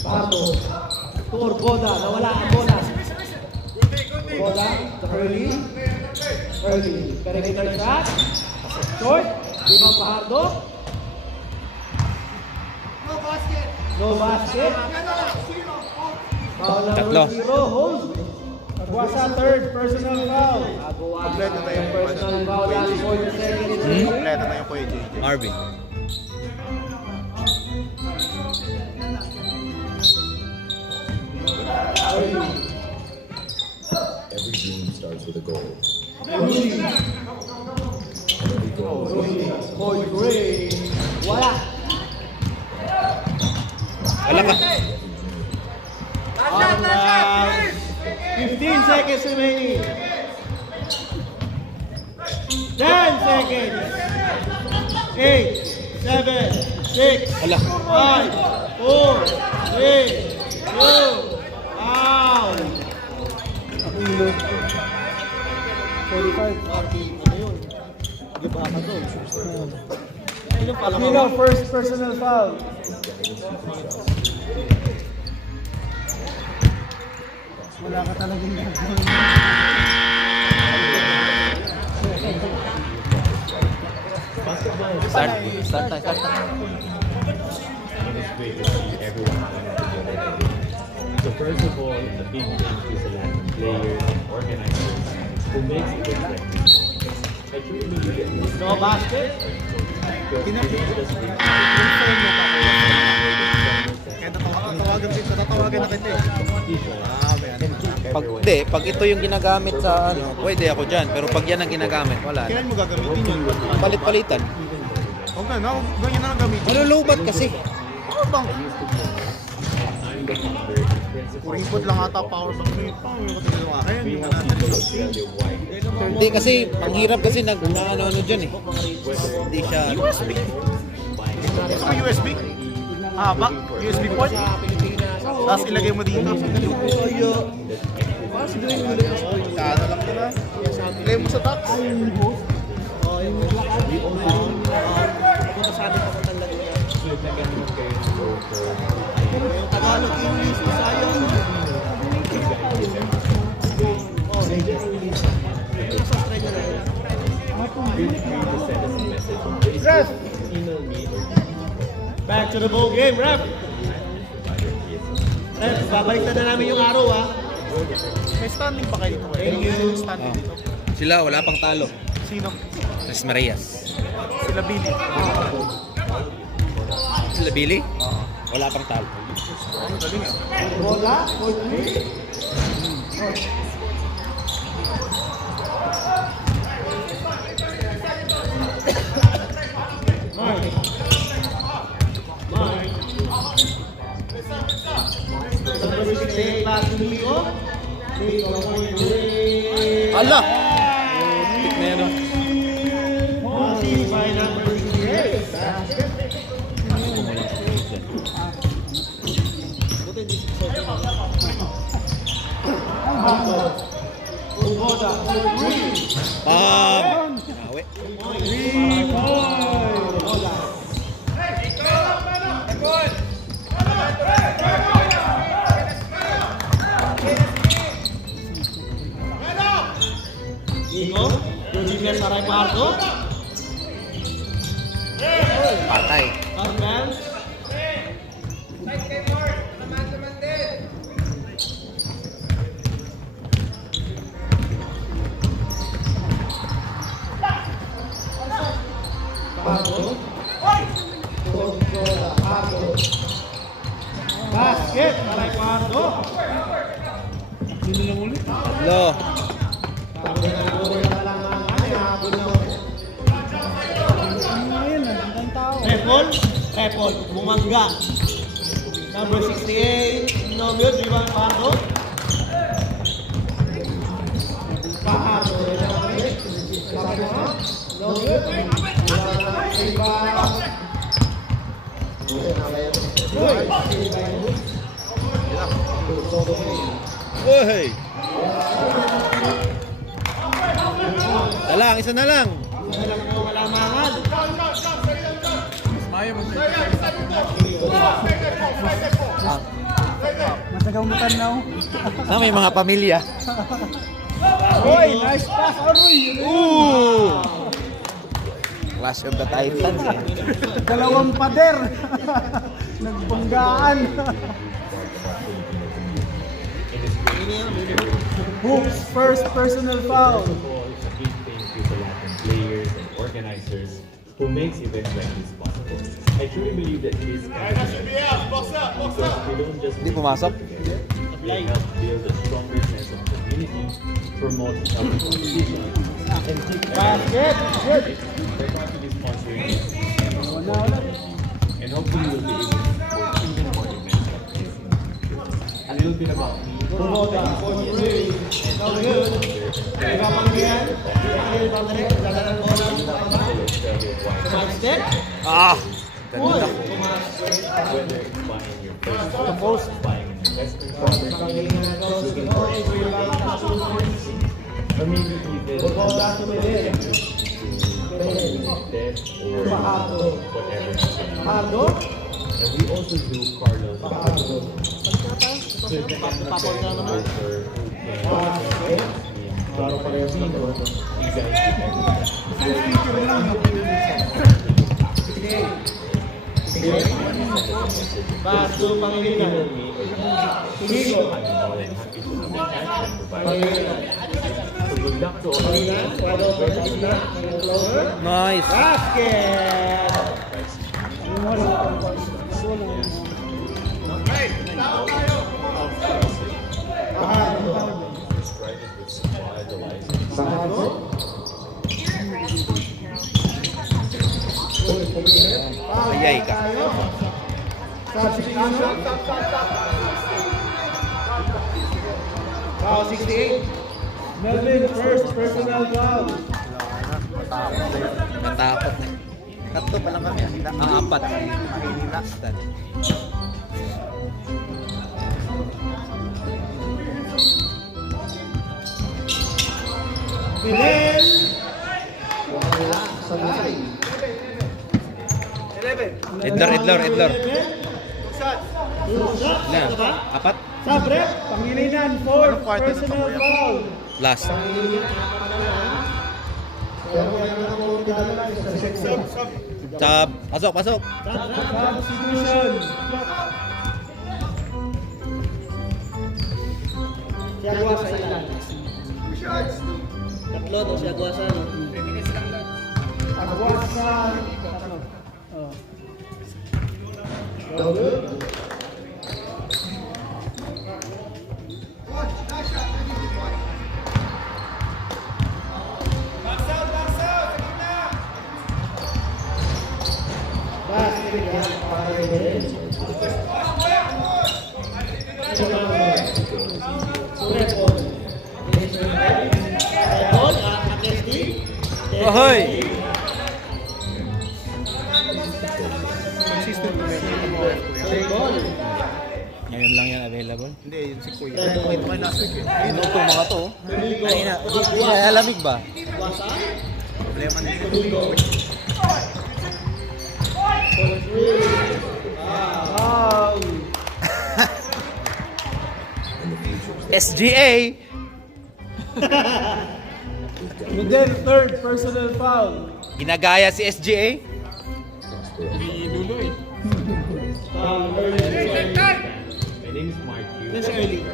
Fajardo. Tour Boda. Nawala ang bola. Boda. To Early. Perimeter shot. Short. Rebound Fajardo. No basket. Foul Tatlo. number 0, hold. Pagwasa third, personal foul. Kompleto na yung Personal foul, last 40 seconds. Kompleto na yung Kuya JJ. Marvin. Every dream starts with a goal. Boy Gray. Wala. Wala ka. 15 seconds remaining. 10 seconds. 8, 7, 6, Wala. 5, 4, 3, 2, out. 45. Aquino, first personal foul. Wala ka talagang gagawin. Start tayo. And it's great to see everyone coming together. So first of all, a big thank you sa lahat ng players and organizers who makes events like this. I truly believe that this is No basket. because they don't just bring people Tatawagan na kita Pag ito yung ginagamit sa ano, pwede ako dyan. Pero pag yan ang ginagamit, wala na. Kailan mo gagamitin yun? Palit-palitan. Okay na, ganyan na lang gamitin. Malulubat kasi. Ano bang? Kuripot lang ata power bank mo yun. Paano yung katagawa? Kaya We hindi have natin. people that tell you why. Hindi kasi, ang hirap kasi ano dyan eh. Hindi siya... USB? Gusto mo USB? Haba? USB port? Tapos ilagay mo dito. Kano lang yun ah. Ilagay mo sa top. Tagalog, English, Bisaya. Ref. Email me or Back to the ball game, ref. Ref, babalik na namin yung araw ha. May standing pa kayo dito. Thank you. Standing dito. Sila, wala pang talo. Sino? Tres Marias. Sila Billy. Sila Billy? Wala pang talo. Galing ah. Bola, point three. Ala! Tip na yan, oh. Nawe. Ingo, Eugenia Saray Pardo, Patay. Arman, basket, Saray Pardo. Tatlo. Repol, Bumanga. Number 68, no good, rebound Pardo. Pardo, no good. Uy! Isa na lang. Wala mangan. Matagaw-mutan na ako. May mga pamilya. Oy, nice pass, Aroy! Ooh! Clash of the Titans eh. Dalawang pader. Nagbanggaan. Hoops, first personal foul. First of all, a big thank you to Latin players and organizers who makes events like this possible. I truly believe that this kind of events, because we don't just Hindi pumasok. together, they help build a stronger sense of community, promote healthy competition, and keep We're going to be sponsoring this and hopefully we'll be able to support even more events like this. A little bit about me. Ah! Ganda. Whether it's buying your first house, buying an investment property, looking for a or maybe even debt or whatever. And we also do car loans. So if you have a friend over Baso Pangilinan. Higo. I'm more than happy to provide. So good luck to all of you. Nice. Basket! Ayay ka. Foul 68. Melvin, first personal foul. Natakot na. Tatlo pa lang kami. Ang apat. Makinilaktan. Pinel! Edlor. Na, apat. Sabre, Pangilinan, fourth quarter na personal pa foul. Last. Sab. Pasok. Substitution. Siagwa sa ilan? Tatlo to siagwa sa ano? Agwasan. Oh. Ahoy! Ngayon lang yan available. Hindi, yun si Kuya. Ito kayo last week eh. Ano itong mga to? Kanina, alamig ba? Problema nito. SGA! Miguel, third personal foul. Ginagaya si SGA? My name is Mark Hughes. This early.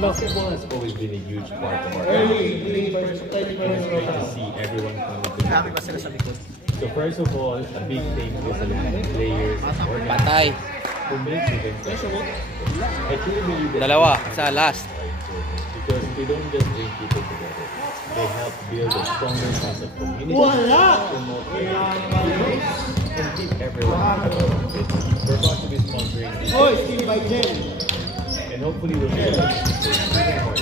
Basketball has always been a huge part of our life. Early. It's great to see everyone coming together. So first of all, a big thank you to the players and organizers Patay. who make events like this. I truly believe that Dalawa, these sa last. are important because they don't just bring people together. They help build a stronger sense of community, promote community, and keep everyone happy. We're about to be sponsoring this, Hoy, Steve by Jen. and hopefully we'll be able to support even more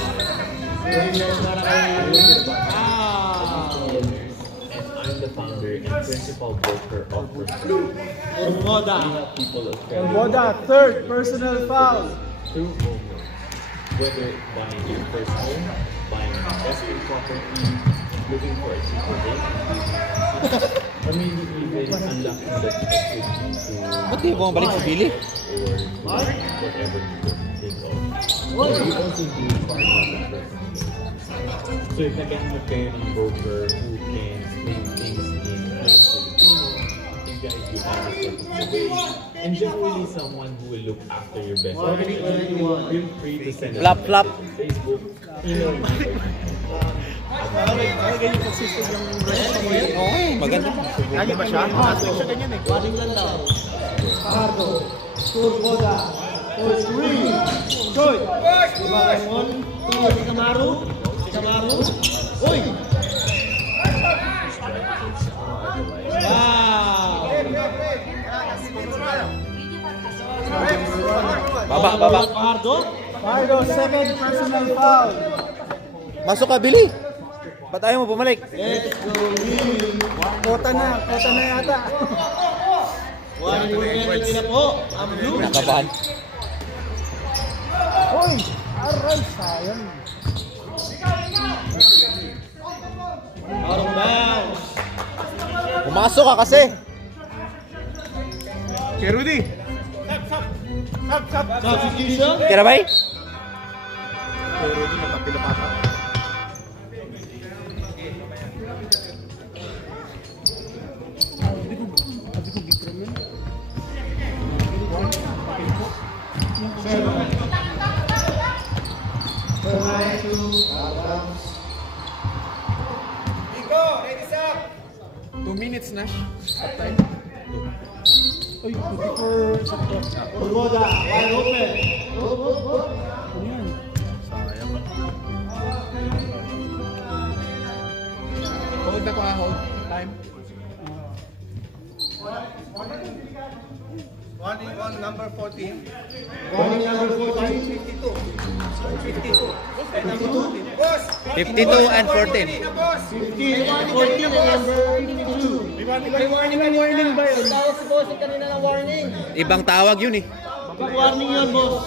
events. And I'm the founder and principal broker of Pursuit. Ormoda. We help people of Boda, third personal foul. through home loans. Whether buying your first home, buying an investment property, looking for a cheaper rate, or maybe even unlocking that equity to Ba't di mo bumalik si Billy? or whatever you can think of. We also do partnership recommendations. So if naghahanap kayo ng broker who can explain things in plain Filipino, can guide you how to set up the way, and generally someone who will look after your best interest, feel free to send us a Flap, flap. message on Facebook, email me. Okay, maganda. Lagi ba siya? Siya ganyan eh. Waring lang daw. Fajardo. Turboda. First three. Shoot. One, two, si Camaro. Si Camaro. Uy! Wow. Baba, baba. Fajardo. Fajardo, second personal foul. Masok ka, Billy. Ba't ayaw mo bumalik? Let's go, Lee. Kota na yata. One penalty na po. Ang blue. Nakabahan. Uy, aray, sayang. Out of bounds. Pumasok ka kasi. Kay Rudy. Substitution. Kira ba? Uy, 54 sa Turboda. Wide open. Ano yan? Hold na ko ha, hold. Time. Warning on number 14. Warning number 14. 52 and 14. 15 and 14 and number 52. May warning ba yun? Tawag si boss kanina ng warning. Ibang tawag yun eh. Big warning yun, boss.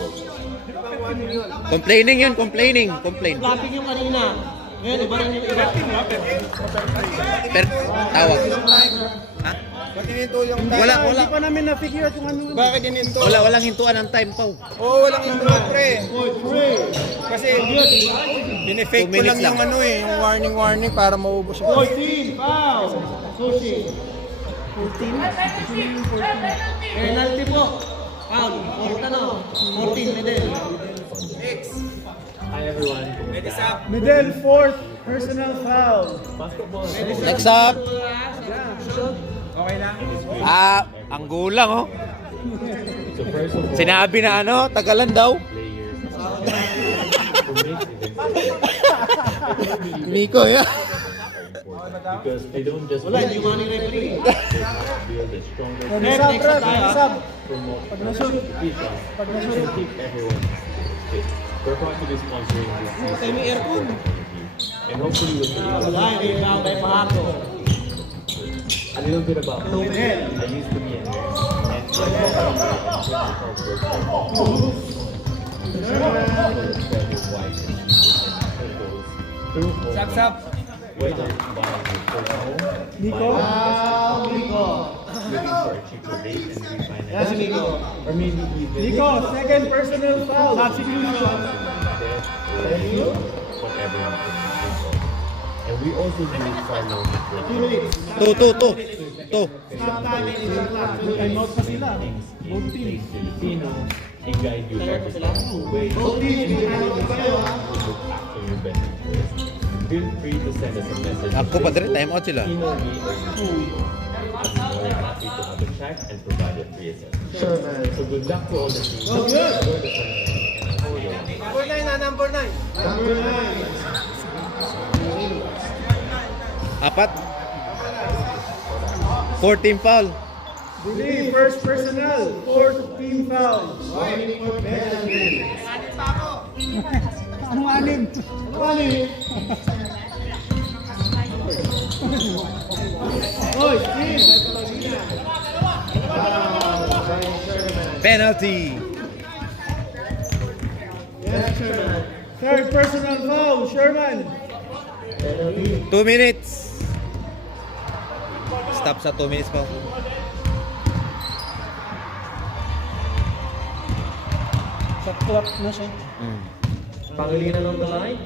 Complaining yun, complaining. Complain. Flapping yung kanina. Ngayon, iba rin yung iba. Per tawag. Ha? Ba't hininto yung Wala, Hindi wala. pa namin na-figure out kung ano. Bakit hininto? Walang hintuan ng time pa. Oo, walang hinto pre. Kasi pinefake 2 ko lang minutes lang. yung ano eh, yung warning para maubos yung 14, foul. Sushi. 14. Penalty po. Foul. 14, medal. Hi everyone. Medel, fourth personal foul. Basketball. Next up. Ang gulang oh. So first of all, Sinabi na ano, tagalan daw. players who makes events Miko, yeah. because they don't just Wala, hindi yung referee. build a stronger team, Nisab, bro. Nisab. promote Pag na-shoot. competition, Pag na-shoot. and keep everyone fit. We're proud to be sponsoring this season and hopefully we'll be able to Wala, rebound by Fajardo. a little bit about me. I used to be a nurse and whether it's buying your first home, Nico. Nico. looking for a cheaper rate and Yes, refinance, Nico. or maybe even Nico, second personal foul. Substitution. debt or whatever you can think of. And we also do car loan Two. Time out pa sila. things Both in teams. Filipino and guide you every step of the way. Look after your best interest. Feel free to send us a message. Ako pa dire, time out sila. Email me or I'm more than happy to have a chat and provide a free assessment. Sure, man. So good luck to all the teams. Oh, good. Enjoy the tournament and I'll see you around. Number 9 na, number 9. Number 9. Apat. 14 foul. Billy, first personal. Fourth team foul. Warning for penalty. Anong anim? Oy, Steve. Penalty. Yes, Sherman. Third personal foul, Sherman. Penalty. 2 minutes. stop sa 2 minutes pa. Shot clock na siya. Pangilinan on the line.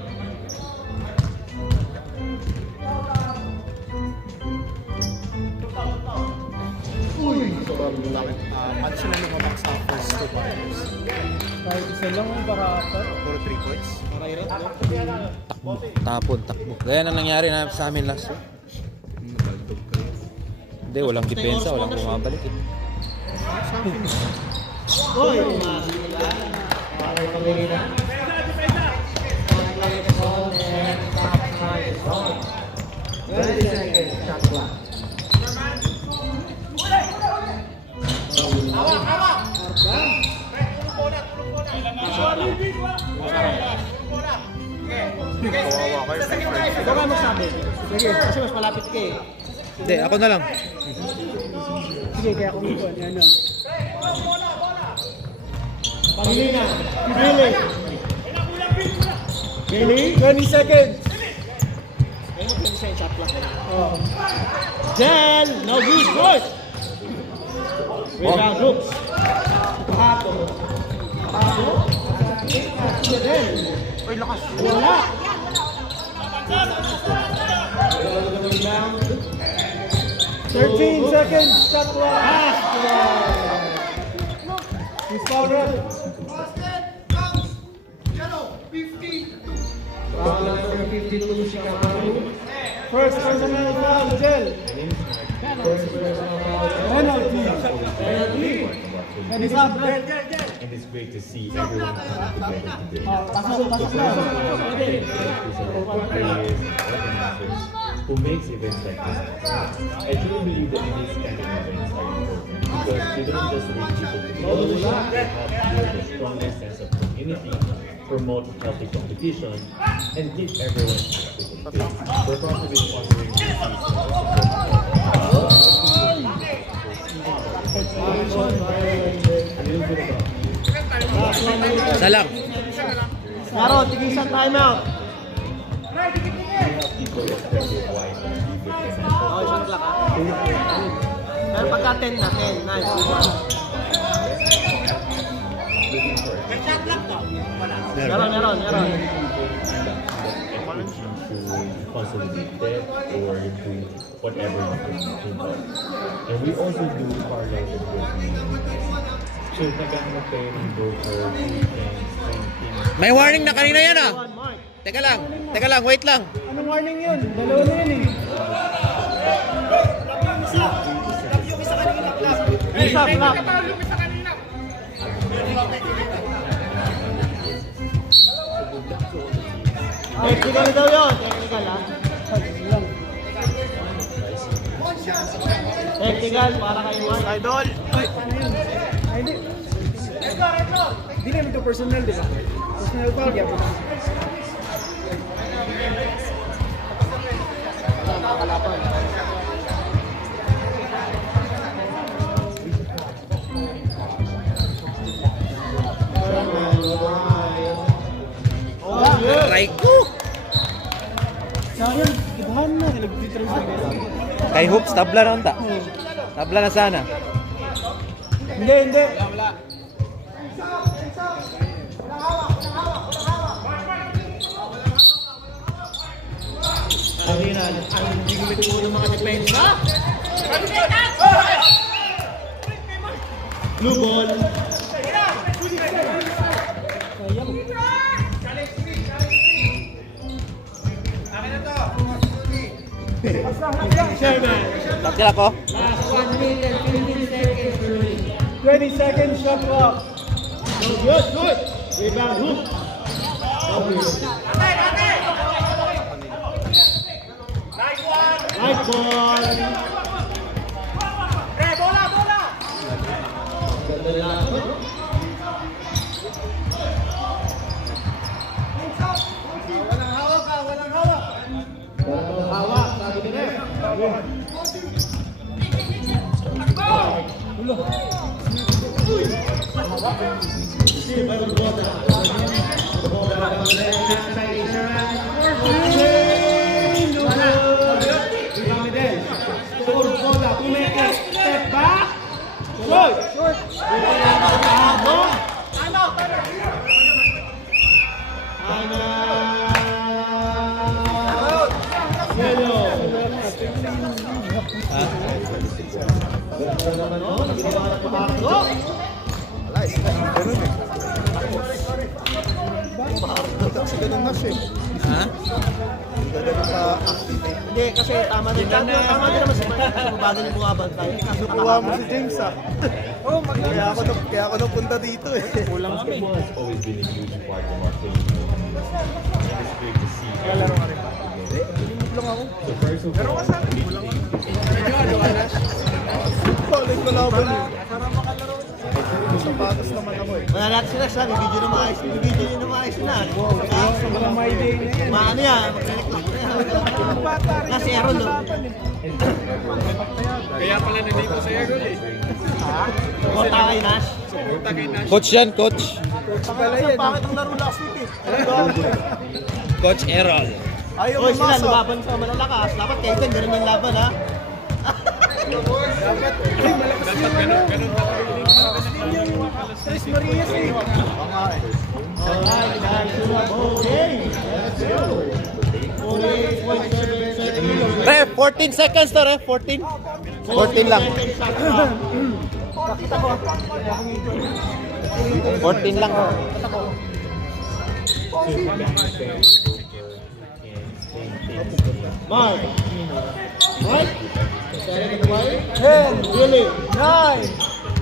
Paano sila lumabak sa first 2 quarters? Kahit isa lang ang baka apat. Puro 3 points. Tapon, takbo. Gaya na nangyari na sa amin last year. Hindi, walang depensa, walang bumabalik eh. Uy! Parang pangilinan. Ikaw nga magsabi. Sige, kasi mas malapit ka eh. Hindi, ako na lang. Sige, kaya kung ito, ano. Pangilinan. Billy. Billy, 20 seconds. Ayun mo 20 shot clock. Oh. Jen! No good, boys! Rebound hoops. Pahato. Pahato. Uy, lakas. Wala. 13 seconds. Shot clock. He's fouled up. Number 52, Shikamaru. First personal foul, Gel. First personal foul. Penalty. Penalty. And he's up. And it's great to see everyone come together today. Pasok, pasok na. Players, organizers, who makes events like this possible. I truly believe that these kind of events are important because they don't just bring people together, they help build a stronger sense of community, promote healthy competition, and keep everyone active and fit. We're proud to be sponsoring this season. Isa lang. Naro, tigil sa timeout. People respect your wife and be good and Oh, shot clock Pero pagka 10 na, 10. Nice. Meron. to consolidate debt or to whatever you can think of. And we also do parlors and grocery. So naghanap kayo ng broker, weekends, renting. May warning na kanina yan ah. Mark. Teka lang, wait lang. Anong warning yun? Dalawa na yun eh. Isa, flap. Technical daw yun. Technical ha. Technical para kay Mark. Idol. Ay, hindi. Hindi naman ito personal, di ba? Personal foul, yan. Aray ko! Sayang, ibahan na. Nag-titrace na gano'n. Kay Hoops, tabla na unta. Tabla na sana. Hindi. Ang gigimit mo ng mga depensa. Blue ball. Sherman. Takil ako. Last 1 minute and 15 seconds remaining. 20 seconds shot clock. Good. Rebound hook. Nice ball. Ganda lang. Walang hawak, sabi ni Ref. Ganda naman, oh. Ginawa na Pajardo. Wala, sila yung ganun eh. Kasi ganun na siya eh. Ha? Hindi ka ganun ka-active eh. Hindi, kasi tama din. Tama din naman si Mike. Kasi mabagal yung bumabantay. Kaso Nakuha mo si James ah. Oh, Kaya ako napunta dito eh. Basketball has always been a huge part of our Filipino community. And it's great to see everyone back together. So first of all, Balik ko laban eh. Sapatos naman ako eh. wala natin sila siya. Bibidyo na maayos. Bibidyo nyo na maayos na. Mga my day na yan. Maano yan? Magre-reklamo na yan. Kasi Aaron, no? Kaya pala nandito sa Errol eh. Kota kay Nash. Coach yan, coach. Pala yan. Bakit ang laro last week eh? Coach Errol. Ayaw Hoy, sila mamasa. lumaban sa malalakas. Dapat kayo din, ganun yung laban ha. Chris Marias eh. Alright, guys, okay. Let's go. 48.7 Ref, 14 seconds to, ref. 14. 14 lang. 14 lang. Mark. Mark. 10, Billy. 9,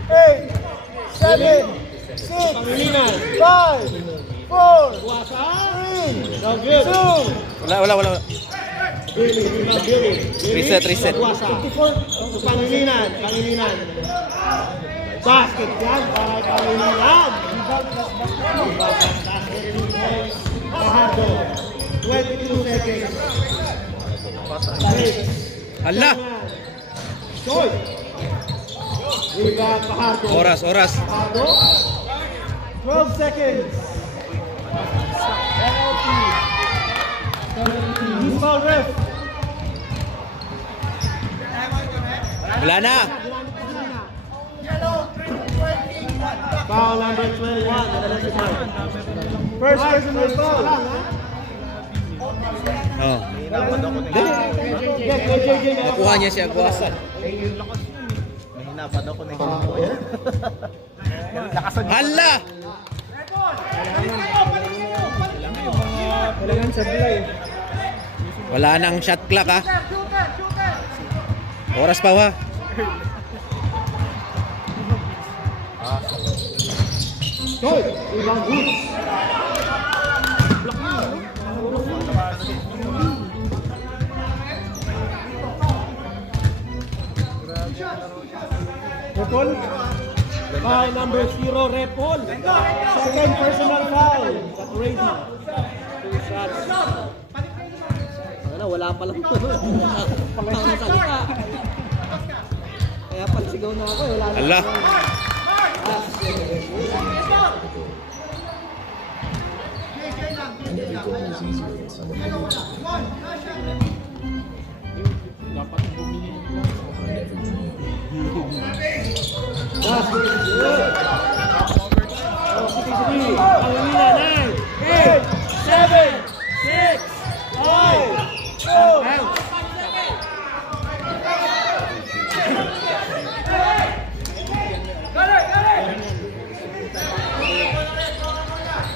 8, 7, 6, Pangilinan. 5, 4, No good. 2, Wala. Billy. Billy. Reset. Wasa. Pangilinan. Basket yan para kay Pangilinan. Fajardo. 22 seconds. Hala! Short. Rebound Fajardo. Oras. Fajardo. 12 seconds. He's foul, ref. Wala na! Foul number 21. Nadala si Mark. First personal foul. Oh. Yes, go JJ. Nakuha niya si Aguasan. May hinapad ako na Hala! Kailangan sablay. Wala nang shot clock ha. Oras pa ha. Short. Rebound Hoops. Repol. Foul number 0, Repol. Second personal foul. Got ready. 2 shots. Ano, wala pa lang. Pang salita. Kaya pansigaw na ako, wala na. Hala! And every goal is easier than someone who loses. I never dreamed. Pangilinan, 9, 8, 7, 6, 5, 4.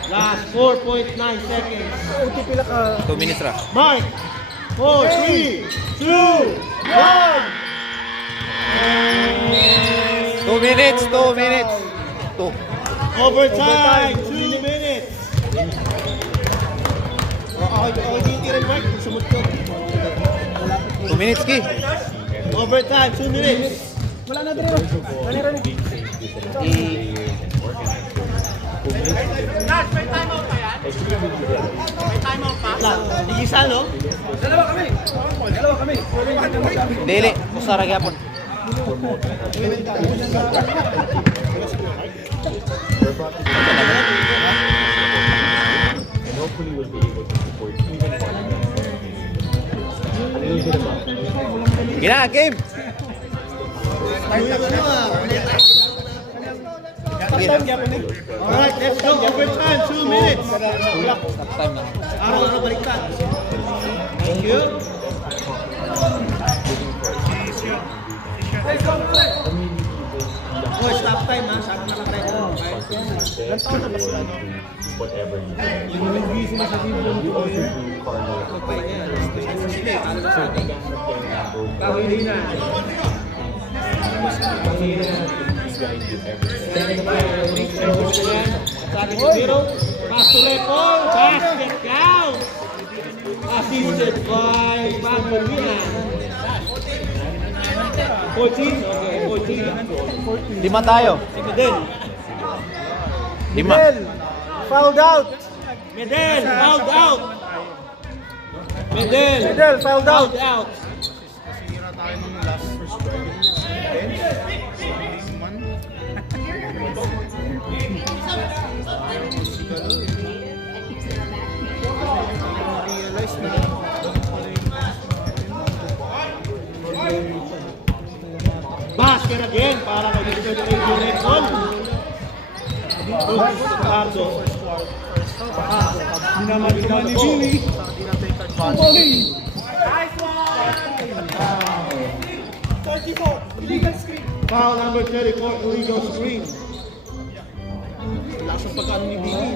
Last 4.9 seconds. 2 minutes ra. Mark. 4, 3, 2, 1. 2 minutes. 2. Overtime. 2 minutes. Okay din tira ni Mark. Sumot ko. 2 minutes ki. Overtime. 2 minutes. Wala na din. big thanks to the players and organizers who make events. I truly believe that these Isa, no? Dili. Kusara gyapon. were brought to and hopefully we'll be able to support even partners. A little bit about Gina, game. Alright, let's go. Overtime. 2 minutes. Time na. Araw na baliktad. Thank you. I mean, Oh, stop time ha. Sabi na ka rin. Ilan taon na ba sila? Whatever you do. Yung busy na sa video. You also do cardio. Pahuli na. These guys do everything. Sabi ko, zero. Pass to Lepol. Basket count. Assisted by Pangilinan. 14. Okay, 14. 5 tayo. Medel. 5. Medel, fouled out. Medel, fouled out. Medel. Medel, fouled out. Fouled out. Nasira tayo nung last first drive. Realize na Basket again para kay Mr. Adrian Redmond. Ricardo. Dinamag-dama ni Billy. Holy! Foul number 34, illegal screen. lakas ang pagkano ni Billy.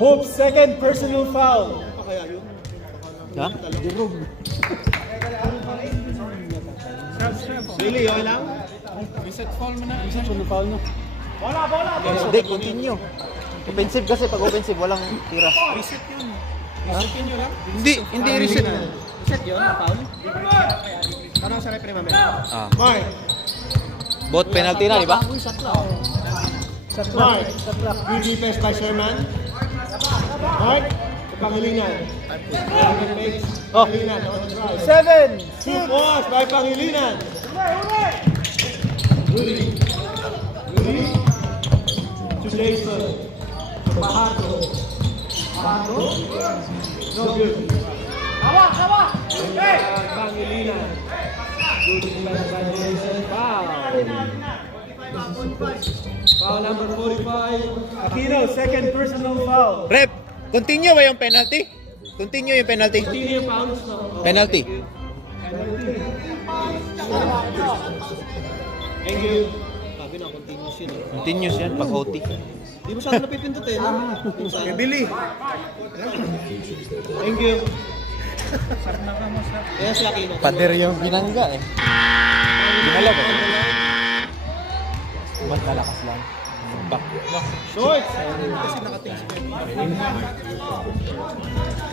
Hope, second personal foul. Pa kaya yun? Ha? Billy, okay lang? Reset foul mo na. Personal foul no? Hindi, continue. Offensive kasi pag offensive walang tira. Reset yun. Reset yun lang. Hindi reset. Set yun, na foul. Parang sa referee mamaya. Ah. Mark. Both penalty na, di ba? Shot Mark. clock. Good defense by Sherman. Mark. Sa Pangilinan. Oh. Pangilinan on the drive. 7, Two points by Pangilinan. Rudy. Rudy. To Jason. Pahato. Pahato. No good. Pangilinan. Good defense by Jason. Foul. Foul number 45. Aquino, second personal foul. Rep, continue ba yung penalty? Continue yung penalty. Continue pounds. No? Penalty. Thank you. Sabi na, continuous yun. Continuous yan pag OT. Di masyado napipindutin. Kay Billy. Thank you. Kaya sila Aquino. Pader yung binangga eh. Ginala ba? Mas malakas lang. Back. Short. Kasi nakating si Kevin.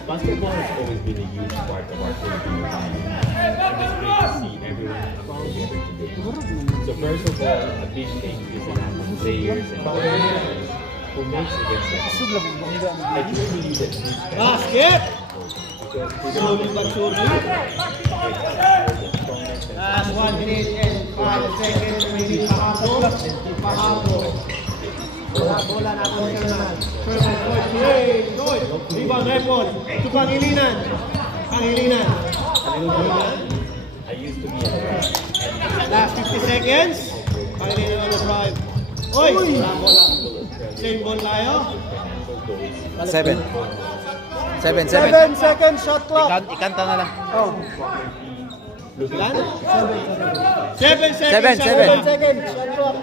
Basketball has always been a huge part of our Philippine life. And it's great to see everyone come together today. So first of all, a big thank you to the players and organizers who makes events like this. I truly believe that these Basket. because Slowly but surely. Last 1 minute and 5 seconds remaining. Pahato. Pahato. Bola na ako naman. First point. Great. Good. Rebound rifle. To Pangilinan. Pangilinan. I used to be a Last 50 seconds. Pangilinan on the drive. Oy! Same ball tayo. 7. 7. 7 seconds shot clock. Ikanta na lang. Oh, Ilan? 7 seconds. 7, 7 seconds shot clock.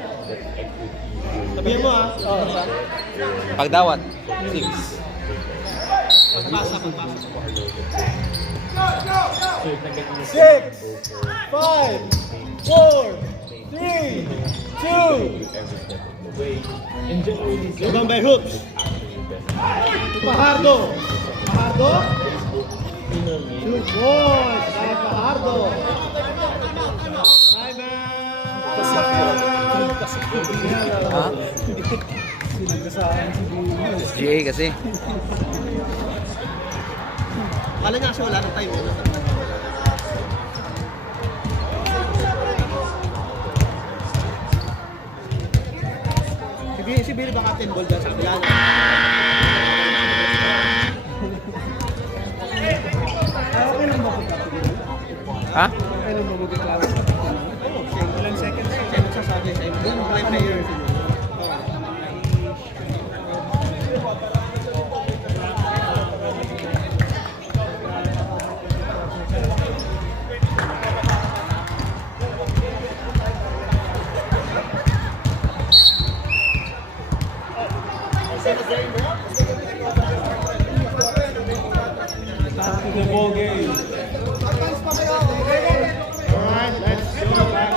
Sabihin mo ha. Pagdawat. 6. Pagpasa, pagpasa. 6, 5, 4, 3, 2. every step of the way. And generally, Rebound by Hoops. Pahardo. Pahardo. 2 points. By Pahardo. Time out. Ha? GA kasi. Akala niya kasi wala ng time. Si Billy ba captain ball dyan sa kabila na? Okay lang ba kung kapatid? Ha? Okay lang ba magreklamo sa Oo, ilang seconds. Siya nagsasabi sa iyo. Yung play player.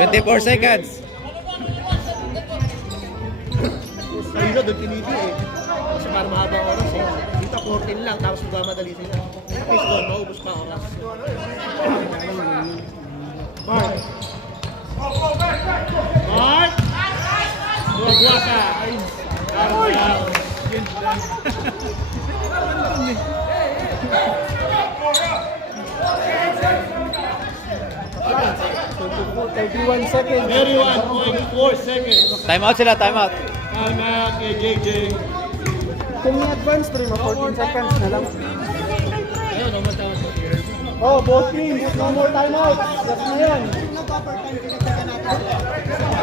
24 seconds. Ayun na, doon tiniti eh. Kasi para mahaba ang oras eh. Dito 14 lang, tapos magmamadali sila. At least doon, maubos pa oras. Mark! Mark! Buwasa! Thirty-one seconds. 31.4 seconds. Time out sila, time out. Time out kay JJ. Kung i-advance pa rin, 14 seconds na lang. Ayun, umatawag sa here. Oh, both teams, no more timeout. That's na yan.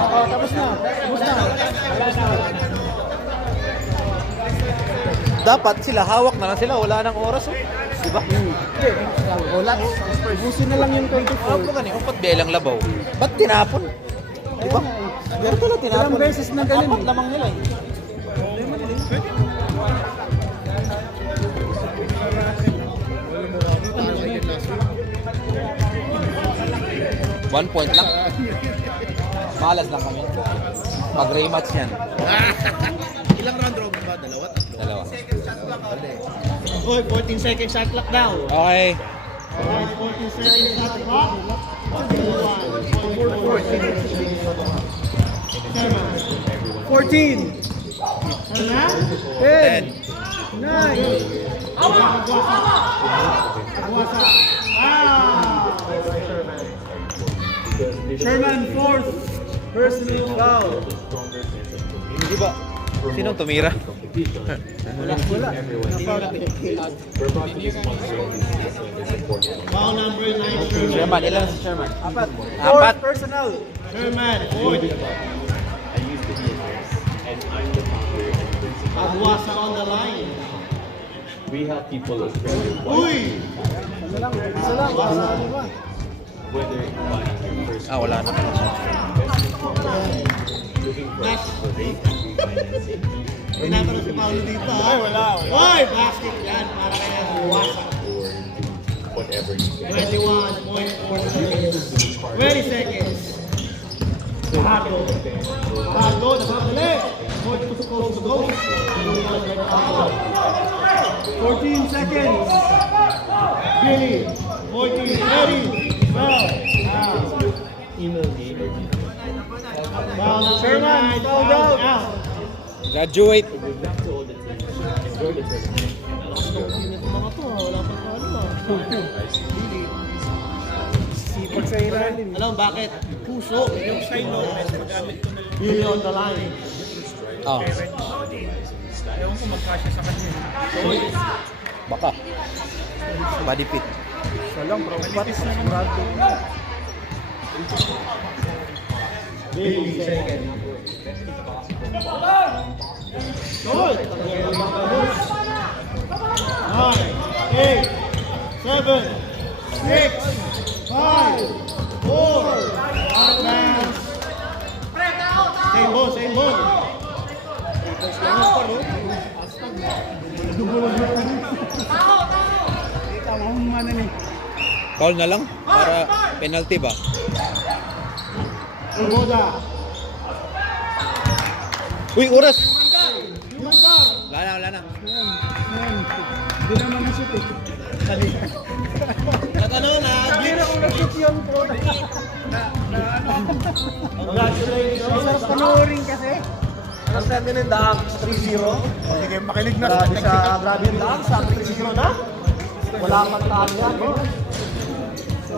Oh, tapos na. Tapos na. Wala na. Dapat sila, hawak na lang sila. Wala nang oras. Oh. Diba? Wala. Ubusin na lang yung 24. Ano ka niyo? Ba't belang labaw? Ba't tinapon? Diba? Ganito lang tinapon. Ilang beses na ganun Apat eh. lamang nila eh. One point lang. Malas lang kami. Mag-rematch yan. Ilang round robin ba? Dalawa? Dalawa. Oy, 14 seconds shot clock daw. Okay. 14 seconds shot clock. 14. 10. 9. Sherman fourth. Personal foul. Di ba? Sinong tumira? Wala. We're about to be sponsoring this season is important. Foul number 9, Sherman. Sherman, ilan si Sherman? Apat. Apat. Personal. Sherman, fourth. I used to be a nurse, and I'm the founder and principal. Aguasa on the line. We help people Australia Uy! whether buying their first Ah, wala na. looking for rate refinancing, Tinatanong si Paolo dito ha? Ay, wala. Uy! Basket yan para kay Aguasa. or whatever you can. 21.4 seconds. 20 seconds. Bago. Bago, nakabali. Point to close to go. 14 seconds. Billy. 14, 30. Foul. Email me or Foul number Sherman, 9. fouled Foul out. out. Graduate. we're back to all the teams. Enjoy the tournament. Mga to, wala pa paano Sipag sa ilalim. Alam bakit? Puso. Yung side no, Billy on the line. Ah. Baka. Body fit. Isa lang, bro. Pat, sigurado. Billy second. Good. 9, 8, 7, 6, 5, 4, advance. Same ball, same ball. Tamang mana ni. Foul na lang para penalty ba? Urboda. Uy, oras! Wala na, wala na. Hindi naman na-shoot eh. Nagano na, Na-shoot yun, bro. congratulations. Sarap panoorin kasi. Ang time din daang 3-0. Hindi kayo makinig na. Grabe yung daang sa 3-0 na. Wala pang tahan yan. So,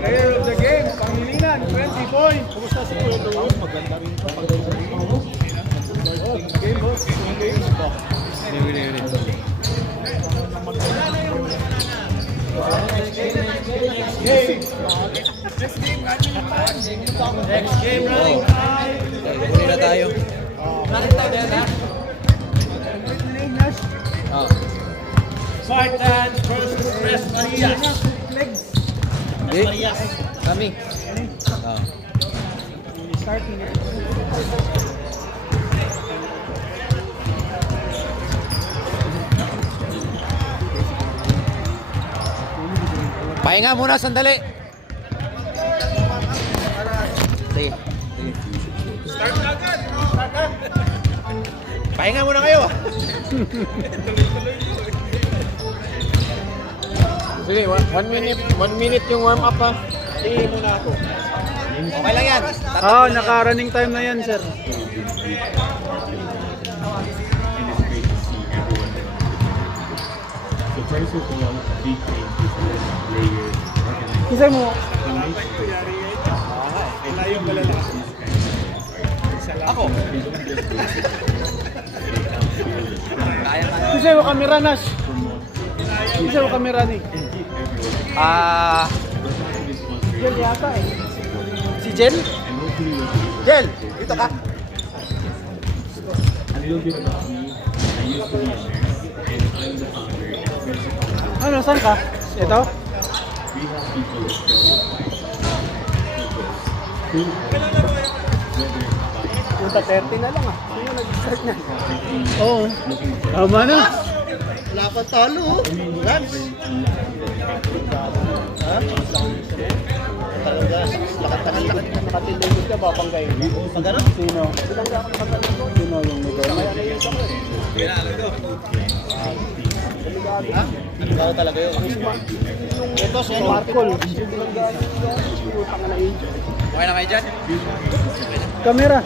player of the game, Pangilinan, 20 points. Kumusta si Kuya Doon? Maganda rin pa. Game, boss. Game. Next game, running time. Huli na tayo. Ah. Spartans versus Tres Marias. Legs. Hindi. Marias. Kami. Ah. Starting it. Pahinga muna sandali. Para Pahinga muna kayo. Sige, 1 minute yung warm up ha. Tingin muna ako. Okay lang yan. Ah, naka-running time na yan, sir. And it's great to see everyone so first of all, a big thank you to the players, organizers, Isa mo, who make sure Ako. isa yung kamera, Nash. Isa yung kamera ni. Ah, Yan yata eh. si Jen? Jen, dito ka. a little bit about me. I used to be a nurse, and I'm the founder and principal. Ano, saan ka? Ito? We have people that go Punta 30 na lang ah. Sino nag-start na? Oo. Tama na. Wala pa talo, oh. Rans. Ha? Talaga, lakat-lakat. Nakatinding ka, babanggayin ka. Pag ano? Sino? Silang ka ako nakatinding. Sino yung nag-start? May ano yung isa Ha? Ikaw talaga yun. Ito, si Marcol. Okay na kayo dyan? Kamera.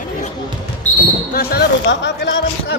Nasa laro ka? Kailangan naman sa